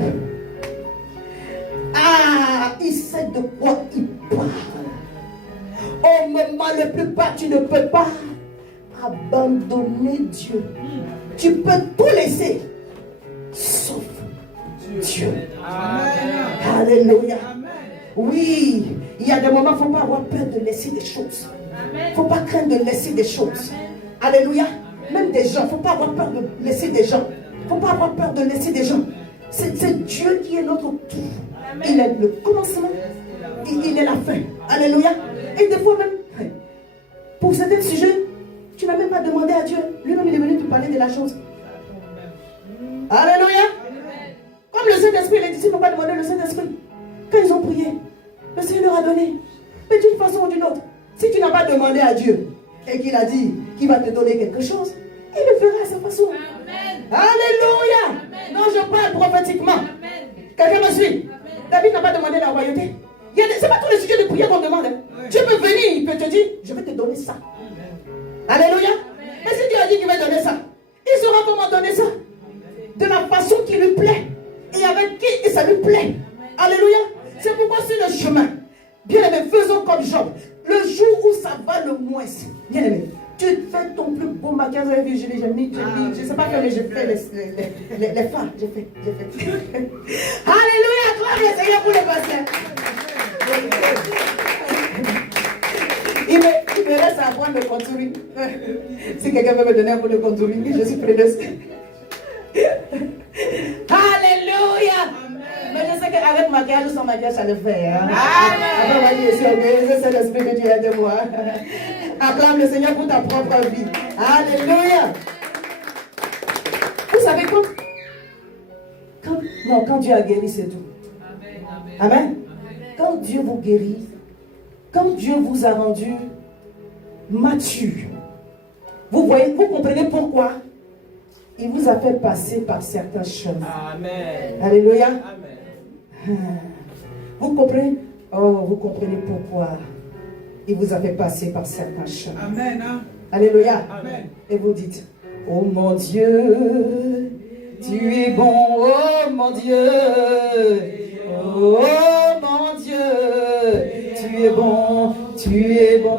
Ah, il sait de quoi il parle. Au moment le plus bas, tu ne peux pas abandonner Dieu. Tu peux tout laisser, sauf Dieu. Amen. Alléluia. Amen. Oui, il y a des moments, il ne faut pas avoir peur de laisser des choses. Il ne faut pas craindre de laisser des choses. Alléluia. Même des gens, il ne faut pas avoir peur de laisser des gens. Il ne faut pas avoir peur de laisser des gens. C'est Dieu qui est notre tout. Il est le commencement. Il est la fin. Alléluia. Et des fois même, pour certains sujets, tu n'as même pas demandé à Dieu. Lui-même, il est venu te parler de la chose. Alléluia. Comme le Saint-Esprit, les disciples n'ont pas demandé le Saint-Esprit. Quand ils ont prié, le Seigneur leur a donné. Mais d'une façon ou d'une autre, si tu n'as pas demandé à Dieu et qu'il a dit qu'il va te donner quelque chose, il le fera à sa façon. Amen. Alléluia. Amen. Non, je parle prophétiquement. Amen. Quelqu'un me suit? David n'a pas demandé la royauté. Ce n'est pas tous les sujets de prière qu'on demande. Dieu peut venir, il peut te dire, je vais te donner ça. Alléluia. Mais si Dieu a dit qu'il va donner ça, il saura comment donner ça. De la façon qui lui plaît. Et avec qui ça lui plaît. Alléluia. C'est pourquoi sur le chemin, bien aimé, faisons comme Job. Le jour où ça va le moins, bien aimé, tu fais ton plus beau maquillage. Vous avez vu, j'ai mis, je ne sais pas faire, mais j'ai fait les phares. J'ai fait. Alléluia, gloire au Seigneur pour le pasteur. Il me reste à apprendre le contouring. Si quelqu'un veut me donner un peu de contouring, je suis preneuse. Alléluia. Mais je sais qu'avec maquillage ou sans maquillage, ça le fait. Hein? Après, on va dire, c'est l'esprit que tu es de moi. Acclame le Seigneur pour ta propre vie. Alléluia. Vous savez quoi? Quand Dieu a guéri, c'est tout. Amen. Quand Dieu vous guérit, quand Dieu vous a rendu mature, vous voyez, vous comprenez pourquoi il vous a fait passer par certains chemins. Amen. Alléluia. Amen. Vous comprenez? Oh, vous comprenez pourquoi il vous a fait passer par certains chemins. Amen. Alléluia. Amen. Et vous dites, oh mon Dieu, tu es bon, oh mon Dieu, oh mon Dieu, tu es bon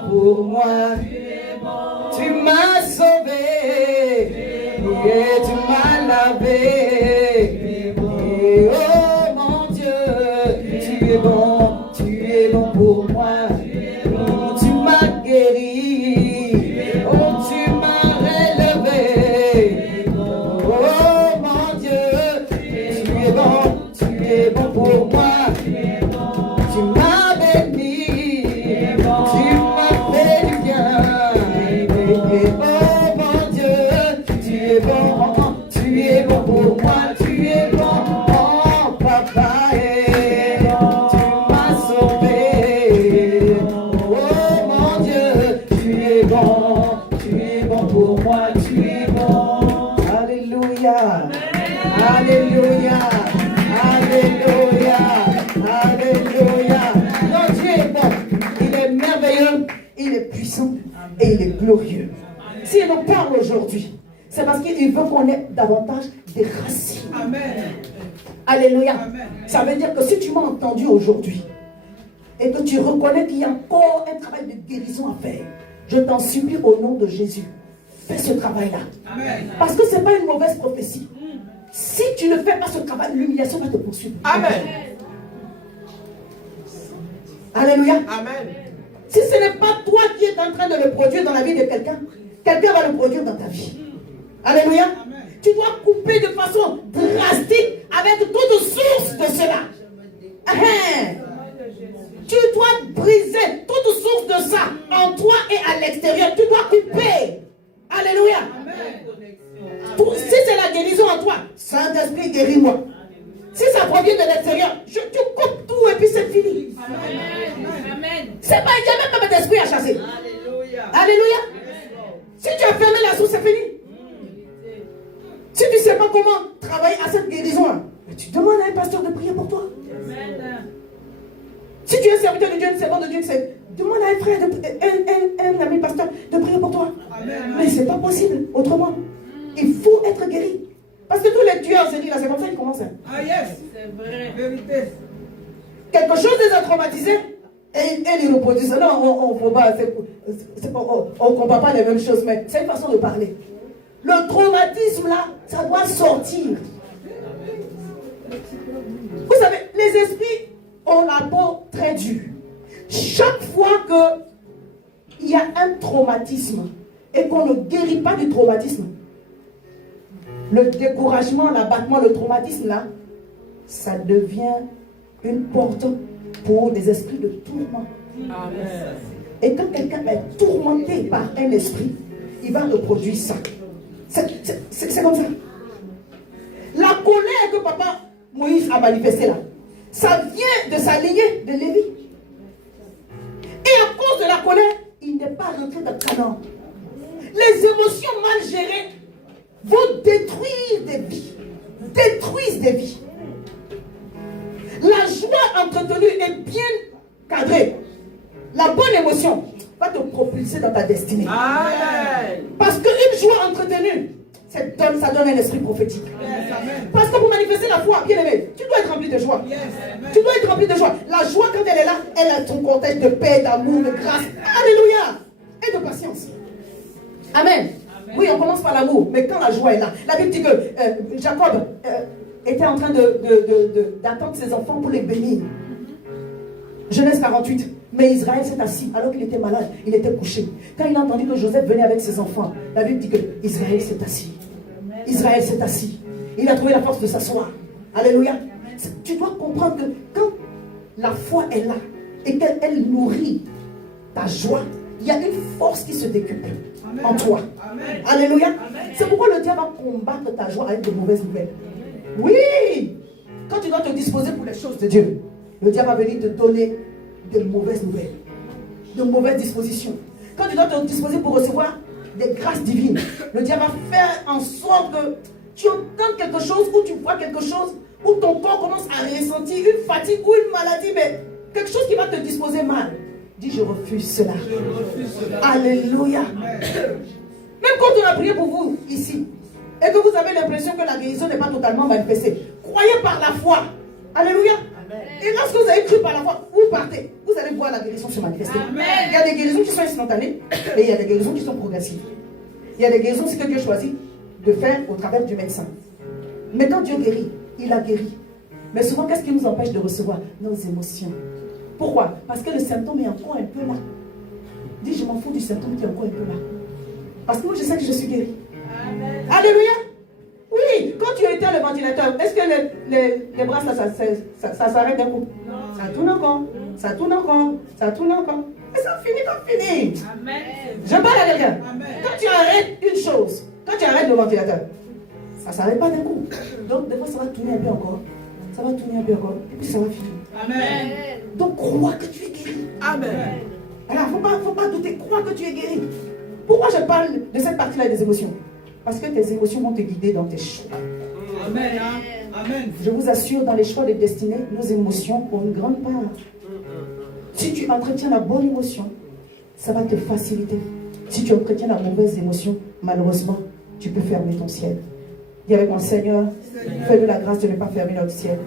pour moi, tu m'as sauvé, et tu m'as lavé, et oh mon Dieu, tu es bon pour moi, tu m'as guéri, oh tu m'as relevé, oh mon Dieu, tu es bon pour moi, tu m'as béni, tu m'as fait du bien, oh mon Dieu, tu es bon pour moi, tu es bon, oh papa, tu m'as sauvé, oh mon Dieu, tu es bon pour moi, tu es bon, alléluia, alléluia, alléluia, alléluia, non Dieu est bon, il est merveilleux, il est puissant et il est glorieux. S'il nous parle aujourd'hui, c'est parce qu'il veut qu'on ait davantage des racines. Amen. Alléluia. Amen. Ça veut dire que si tu m'as entendu aujourd'hui et que tu reconnais qu'il y a encore un travail de guérison à faire, je t'en supplie au nom de Jésus, fais ce travail-là. Amen. Parce que ce n'est pas une mauvaise prophétie. Si tu ne fais pas ce travail, l'humiliation va te poursuivre. Amen. Alléluia. Amen. Si ce n'est pas toi qui es en train de le produire dans la vie de quelqu'un, quelqu'un va le produire dans ta vie. Alléluia. Tu dois couper de façon drastique avec toute source de cela. Tu dois briser toute source de ça en toi et à l'extérieur. Tu dois couper. Alléluia. Si c'est la guérison en toi, Saint-Esprit, guéris-moi. Si ça provient de l'extérieur, tu coupes tout et puis c'est fini. Amen. C'est pas, il n'y a même pas d'esprit à chasser. Alléluia. Si tu as fermé la source, c'est fini. Si tu ne sais pas comment travailler à cette guérison, tu demandes à un pasteur de prier pour toi. Si tu es serviteur de Dieu, un servant de Dieu, demande à un frère, un ami pasteur de prier pour toi. Mais ce n'est pas possible autrement. Il faut être guéri. Parce que tous les tueurs en série, là, c'est comme ça qu'ils commencent. Ah yes, c'est vrai. Vérité. Quelque chose les a traumatisés et ils reproduisent. Non, on ne combat pas les mêmes choses, mais c'est une façon de parler. Le traumatisme là, ça doit sortir. Vous savez, les esprits ont la peau très dure. Chaque fois qu'il y a un traumatisme et qu'on ne guérit pas du traumatisme, le découragement, l'abattement, le traumatisme là, ça devient une porte pour des esprits de tourment. Amen. Et quand quelqu'un est tourmenté par un esprit, il va reproduire ça. C'est comme ça. La colère que papa Moïse a manifestée là, ça vient de sa lignée de Lévi. Et à cause de la colère, il n'est pas rentré dans Canaan. Les émotions mal gérées vont détruire des vies. Détruisent des vies. La joie entretenue est bien cadrée. La bonne émotion va te propulser dans ta destinée. Amen. Parce qu'une joie entretenue, ça donne un esprit prophétique. Yes. Parce que pour manifester la foi, bien aimé, tu dois être rempli de joie. Yes. Tu dois être rempli de joie. La joie, quand elle est là, elle a ton contexte de paix, d'amour, de grâce. Alléluia. Et de patience. Amen. Oui, on commence par l'amour, mais quand la joie est là, la Bible dit que Jacob était en train d'attendre ses enfants pour les bénir. Genèse 48. Mais Israël s'est assis alors qu'il était malade, il était couché. Quand il a entendu que Joseph venait avec ses enfants, la Bible dit que Israël s'est assis. Israël s'est assis. Il a trouvé la force de s'asseoir. Alléluia. Tu dois comprendre que quand la foi est là et qu'elle nourrit ta joie, il y a une force qui se décuple en toi. Amen. Alléluia. C'est pourquoi le diable va combattre ta joie avec de mauvaises nouvelles. Oui. Quand tu dois te disposer pour les choses de Dieu, le diable va venir te donner de mauvaises nouvelles, de mauvaises dispositions. Quand tu dois te disposer pour recevoir des grâces divines, le diable va faire en sorte que tu entends quelque chose ou tu vois quelque chose où ton corps commence à ressentir une fatigue ou une maladie, mais quelque chose qui va te disposer mal. Dis, je refuse cela. Alléluia. Même quand on a prié pour vous ici et que vous avez l'impression que la guérison n'est pas totalement manifestée, croyez par la foi. Alléluia. Et lorsque vous avez cru par la foi, vous partez, vous allez voir la guérison se manifester. Amen. Il y a des guérisons qui sont instantanées et il y a des guérisons qui sont progressives. Il y a des guérisons que Dieu choisit de faire au travers du médecin. Mais quand Dieu guérit, il a guéri. Mais souvent, qu'est-ce qui nous empêche de recevoir? Nos émotions. Pourquoi? Parce que le symptôme est encore un peu là. Dis, je m'en fous du symptôme qui est encore un peu là. Parce que moi, je sais que je suis guéri. Amen. Alléluia. Oui, quand tu étais le ventilateur, est-ce que les bras, ça s'arrête d'un coup? Non. Ça tourne encore, ça tourne encore, ça tourne encore. Et ça finit comme fini. Amen. Je parle à quelqu'un. Quand tu arrêtes une chose, quand tu arrêtes le ventilateur, ça ne s'arrête pas d'un coup. Donc, des fois, ça va tourner un peu encore. Ça va tourner un peu encore. Et puis, ça va finir. Amen. Donc, crois que tu es guéri. Amen. Alors, il ne faut pas douter. Crois que tu es guéri. Pourquoi je parle de cette partie-là des émotions? Parce que tes émotions vont te guider dans tes choix. Amen. Amen. Je vous assure, dans les choix de destinée, nos émotions ont une grande part. Si tu entretiens la bonne émotion, ça va te faciliter. Si tu entretiens la mauvaise émotion, malheureusement, tu peux fermer ton ciel. Dis avec mon Seigneur, fais-nous la grâce de ne pas fermer notre ciel.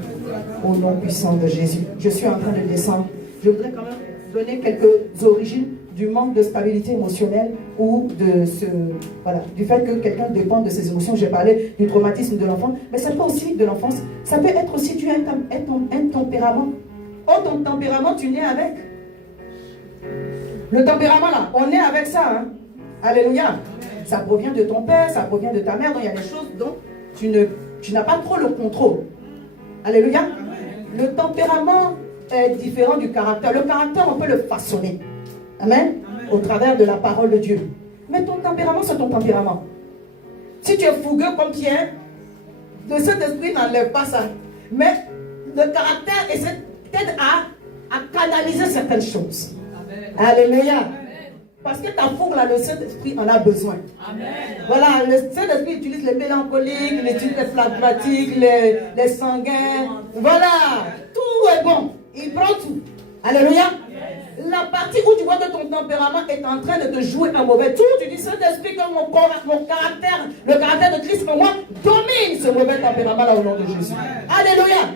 Au nom puissant de Jésus. Je suis en train de descendre. Je voudrais quand même donner quelques origines du manque de stabilité émotionnelle ou du fait que quelqu'un dépend de ses émotions. J'ai parlé du traumatisme de l'enfant, mais ça peut aussi de l'enfance. Ça peut être aussi tu as un tempérament. Oh, ton tempérament, tu nais avec. Le tempérament là, on est avec ça. Hein? Alléluia. Ça provient de ton père, ça provient de ta mère. Donc il y a des choses dont tu n'as pas trop le contrôle. Alléluia. Le tempérament est différent du caractère. Le caractère, on peut le façonner. Amen. Au travers de la parole de Dieu. Mais ton tempérament, c'est ton tempérament. Si tu es fougueux comme Pierre, le Saint-Esprit n'enlève pas ça. Mais le caractère t'aide à canaliser certaines choses. Amen. Alléluia. Parce que ta fougue, là, le Saint-Esprit en a besoin. Amen. Voilà, le Saint-Esprit utilise les mélancoliques, il utilise les phlegmatiques, les sanguins. Voilà, tout est bon. Il prend tout. Alléluia. La partie où tu vois que ton tempérament est en train de te jouer un mauvais tour, tu dis Saint-Esprit, que mon caractère, le caractère de Christ en moi, domine ce mauvais tempérament là au nom de Jésus. Alléluia.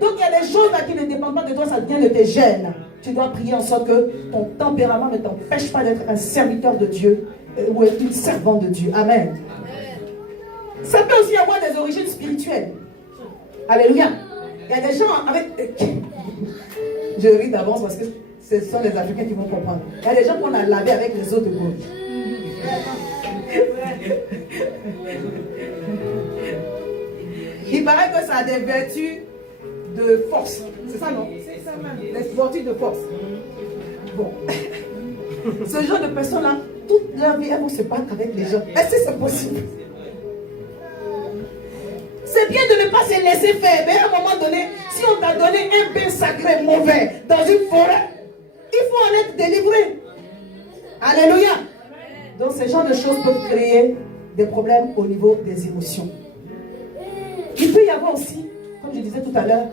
Donc il y a des choses là qui ne dépendent pas de toi, ça vient de tes gènes. Tu dois prier en sorte que ton tempérament ne t'empêche pas d'être un serviteur de Dieu ou une servante de Dieu. Amen. Ça peut aussi avoir des origines spirituelles. Alléluia. Il y a des gens avec... Je ris d'avance parce que ce sont les Africains qui vont comprendre. Il y a des gens qu'on a lavés avec les eaux de Gaulle. Il paraît que ça a des vertus de force. C'est ça, non? C'est ça même. Les vertus de force. Bon. Ce genre de personnes-là, toute leur vie, elles vont se battre avec les gens. Est-ce que c'est possible? C'est bien de ne pas se laisser faire. Mais à un moment donné, si on t'a donné un bain sacré mauvais dans une forêt, il faut en être délivré. Alléluia. Donc, ce genre de choses peuvent créer des problèmes au niveau des émotions. Il peut y avoir aussi, comme je disais tout à l'heure,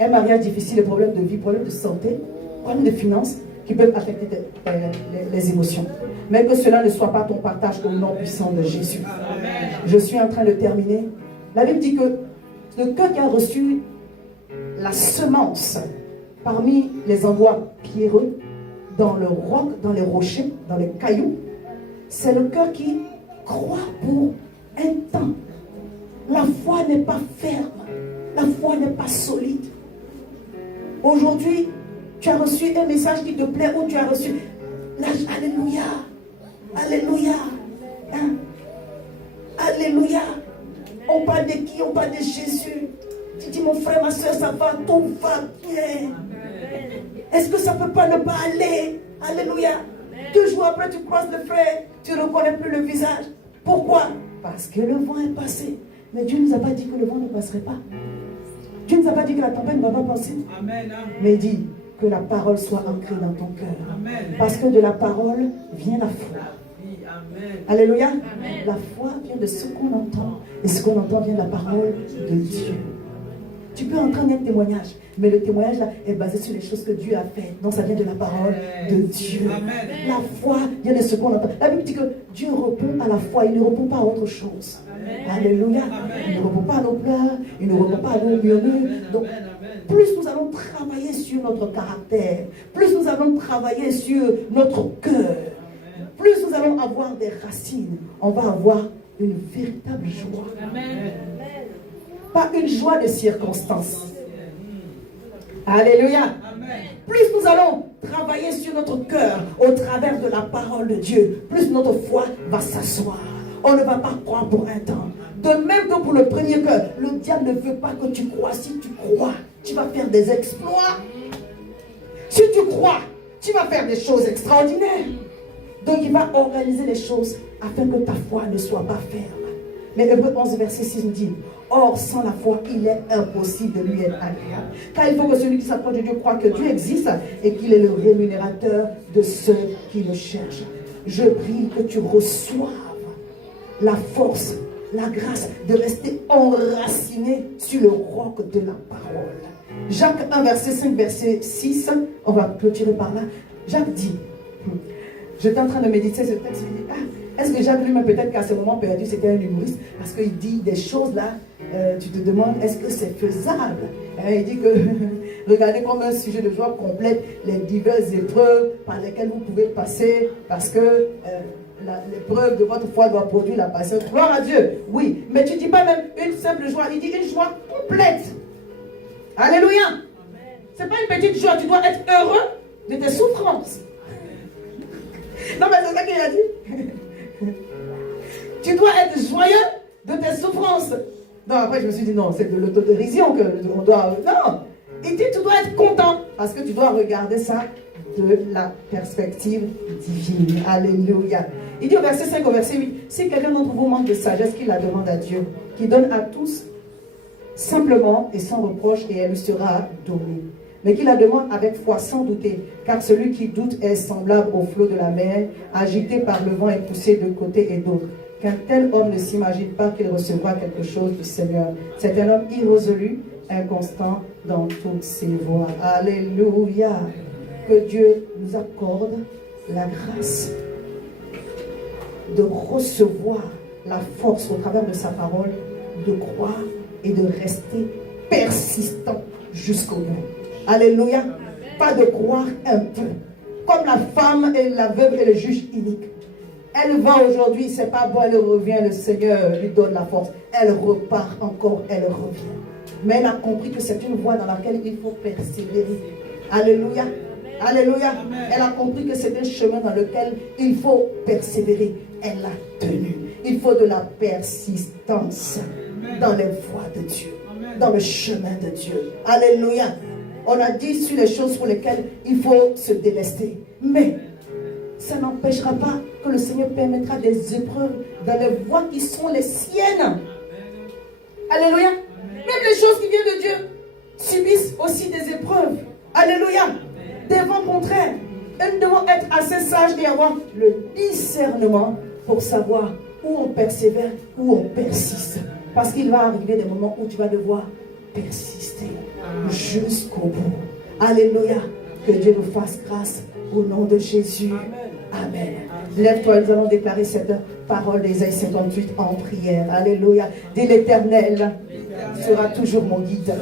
un mariage difficile, des problèmes de vie, problèmes de santé, problèmes de finances qui peuvent affecter les émotions. Mais que cela ne soit pas ton partage au nom puissant de Jésus. Je suis en train de terminer. La Bible dit que le cœur qui a reçu la semence parmi les endroits pierreux, dans le roc, dans les rochers, dans les cailloux, c'est le cœur qui croit pour un temps. La foi n'est pas ferme, la foi n'est pas solide. Aujourd'hui, tu as reçu un message qui te plaît ou tu as reçu... Alléluia, alléluia, hein? Alléluia. On parle de qui? On parle de Jésus. Tu dis, mon frère, ma soeur, ça va, tout va bien. Est-ce que ça ne peut pas ne pas aller? Alléluia. 2 jours après, tu croises le frère, tu ne reconnais plus le visage. Pourquoi? Parce que le vent est passé. Mais Dieu ne nous a pas dit que le vent ne passerait pas. Dieu ne nous a pas dit que la tempête ne va pas passer. Amen. Mais il dit que la parole soit ancrée dans ton cœur. Amen. Parce que de la parole vient la foi. Amen. Alléluia. Amen. La foi vient de ce qu'on entend. Et ce qu'on entend vient de la parole de Dieu. Tu peux entendre un témoignage, mais le témoignage là est basé sur les choses que Dieu a faites. Donc ça vient de la parole de Dieu. Amen. La foi vient de ce qu'on entend. La Bible dit que Dieu répond à la foi, il ne répond pas à autre chose. Amen. Alléluia. Amen. Il ne répond pas à nos pleurs, il ne répond pas à nos murmures. Donc, plus nous allons travailler sur notre caractère, plus nous allons travailler sur notre cœur, plus nous allons avoir des racines, on va avoir une véritable joie. Amen. Pas une joie de circonstance. Alléluia. Amen. Plus nous allons travailler sur notre cœur au travers de la parole de Dieu, plus notre foi va s'asseoir. On ne va pas croire pour un temps. De même que pour le premier cœur, le diable ne veut pas que tu crois. Si tu crois, tu vas faire des exploits. Si tu crois, tu vas faire des choses extraordinaires. Donc il va organiser les choses afin que ta foi ne soit pas ferme. Mais Hébreux 11, verset 6 nous dit: or, sans la foi, il est impossible de lui être agréable. Car il faut que celui qui s'approche de Dieu croit que Dieu existe et qu'il est le rémunérateur de ceux qui le cherchent. Je prie que tu reçoives la force, la grâce de rester enraciné sur le roc de la parole. Jacques 1, verset 5, verset 6, on va clôturer par là. Jacques dit, j'étais en train de méditer ce texte, je me dis, est-ce que Jacques lui-même, peut-être qu'à ce moment perdu, c'était un humoriste, parce qu'il dit des choses là, tu te demandes, est-ce que c'est faisable? Il dit que, regardez comme un sujet de joie complète les diverses épreuves par lesquelles vous pouvez passer, parce que l'épreuve de votre foi doit produire la patience. Gloire à Dieu, oui, mais tu ne dis pas même une simple joie, il dit une joie complète. Alléluia. Ce n'est pas une petite joie, tu dois être heureux de tes souffrances. Non, mais c'est ça qu'il a dit. Tu dois être joyeux de tes souffrances. Non, après, je me suis dit, non, c'est de l'autodérision que on doit. Non! Il dit, tu dois être content parce que tu dois regarder ça de la perspective divine. Alléluia. Il dit au verset 5 au verset 8, si quelqu'un d'entre vous manque de sagesse, qu'il la demande à Dieu, qui donne à tous simplement et sans reproche, et elle lui sera donnée. Mais qu'il la demande avec foi, sans douter, car celui qui doute est semblable au flot de la mer, agité par le vent et poussé de côté et d'autre. Qu'un tel homme ne s'imagine pas qu'il recevra quelque chose du Seigneur. C'est un homme irrésolu, inconstant dans toutes ses voies. Alléluia. Que Dieu nous accorde la grâce de recevoir la force au travers de sa parole, de croire et de rester persistant jusqu'au bout. Alléluia. Pas de croire un peu. Comme la femme et la veuve et le juge inique. Elle va aujourd'hui, c'est pas bon, elle revient, le Seigneur lui donne la force. Elle repart encore, elle revient. Mais elle a compris que c'est une voie dans laquelle il faut persévérer. Alléluia. Alléluia. Elle a compris que c'est un chemin dans lequel il faut persévérer. Elle l'a tenu. Il faut de la persistance dans les voies de Dieu, dans le chemin de Dieu. Alléluia. On a dit sur les choses pour lesquelles il faut se délester. Mais ça n'empêchera pas que le Seigneur permettra des épreuves dans les voies qui sont les siennes. Alléluia. Même les choses qui viennent de Dieu subissent aussi des épreuves. Alléluia. Des vents contraires. Et nous devons être assez sages et avoir le discernement pour savoir où on persévère, où on persiste. Parce qu'il va arriver des moments où tu vas devoir persister jusqu'au bout. Alléluia. Que Dieu nous fasse grâce au nom de Jésus. Amen. Lève-toi, nous allons déclarer cette parole d'Ésaïe 58 en prière. Alléluia. Dis l'Éternel sera toujours mon guide.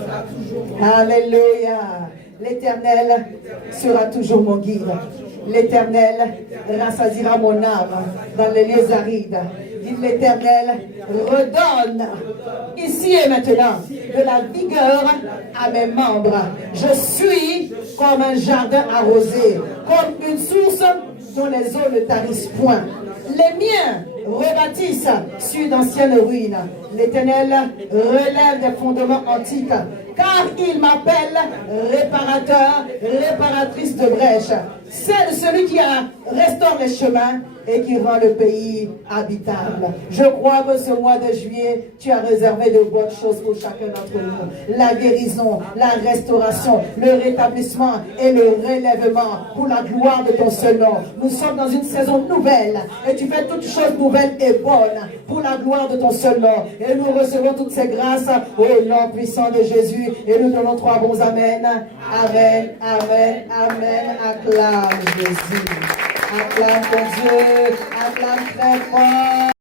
Alléluia. L'Éternel sera toujours mon guide. L'Éternel rassasiera mon âme dans les lieux arides. Dis l'Éternel redonne ici et maintenant de la vigueur à mes membres. Je suis comme un jardin arrosé, comme une source dont les eaux ne tarissent point. Les miens rebâtissent sur d'anciennes ruines. L'Éternel relève des fondements antiques, car il m'appelle réparateur, réparatrice de brèches. C'est celui qui restaure les chemins et qui rend le pays habitable. Je crois que ce mois de juillet, tu as réservé de bonnes choses pour chacun d'entre nous. La guérison, la restauration, le rétablissement et le relèvement pour la gloire de ton seul nom. Nous sommes dans une saison nouvelle et tu fais toutes choses nouvelles et bonnes pour la gloire de ton seul nom. Et nous recevons toutes ces grâces au nom puissant de Jésus et nous donnons 3 bons amen. Amen, amen, amen. Acclame Jésus. Acclame ton Dieu. Acclame très fort.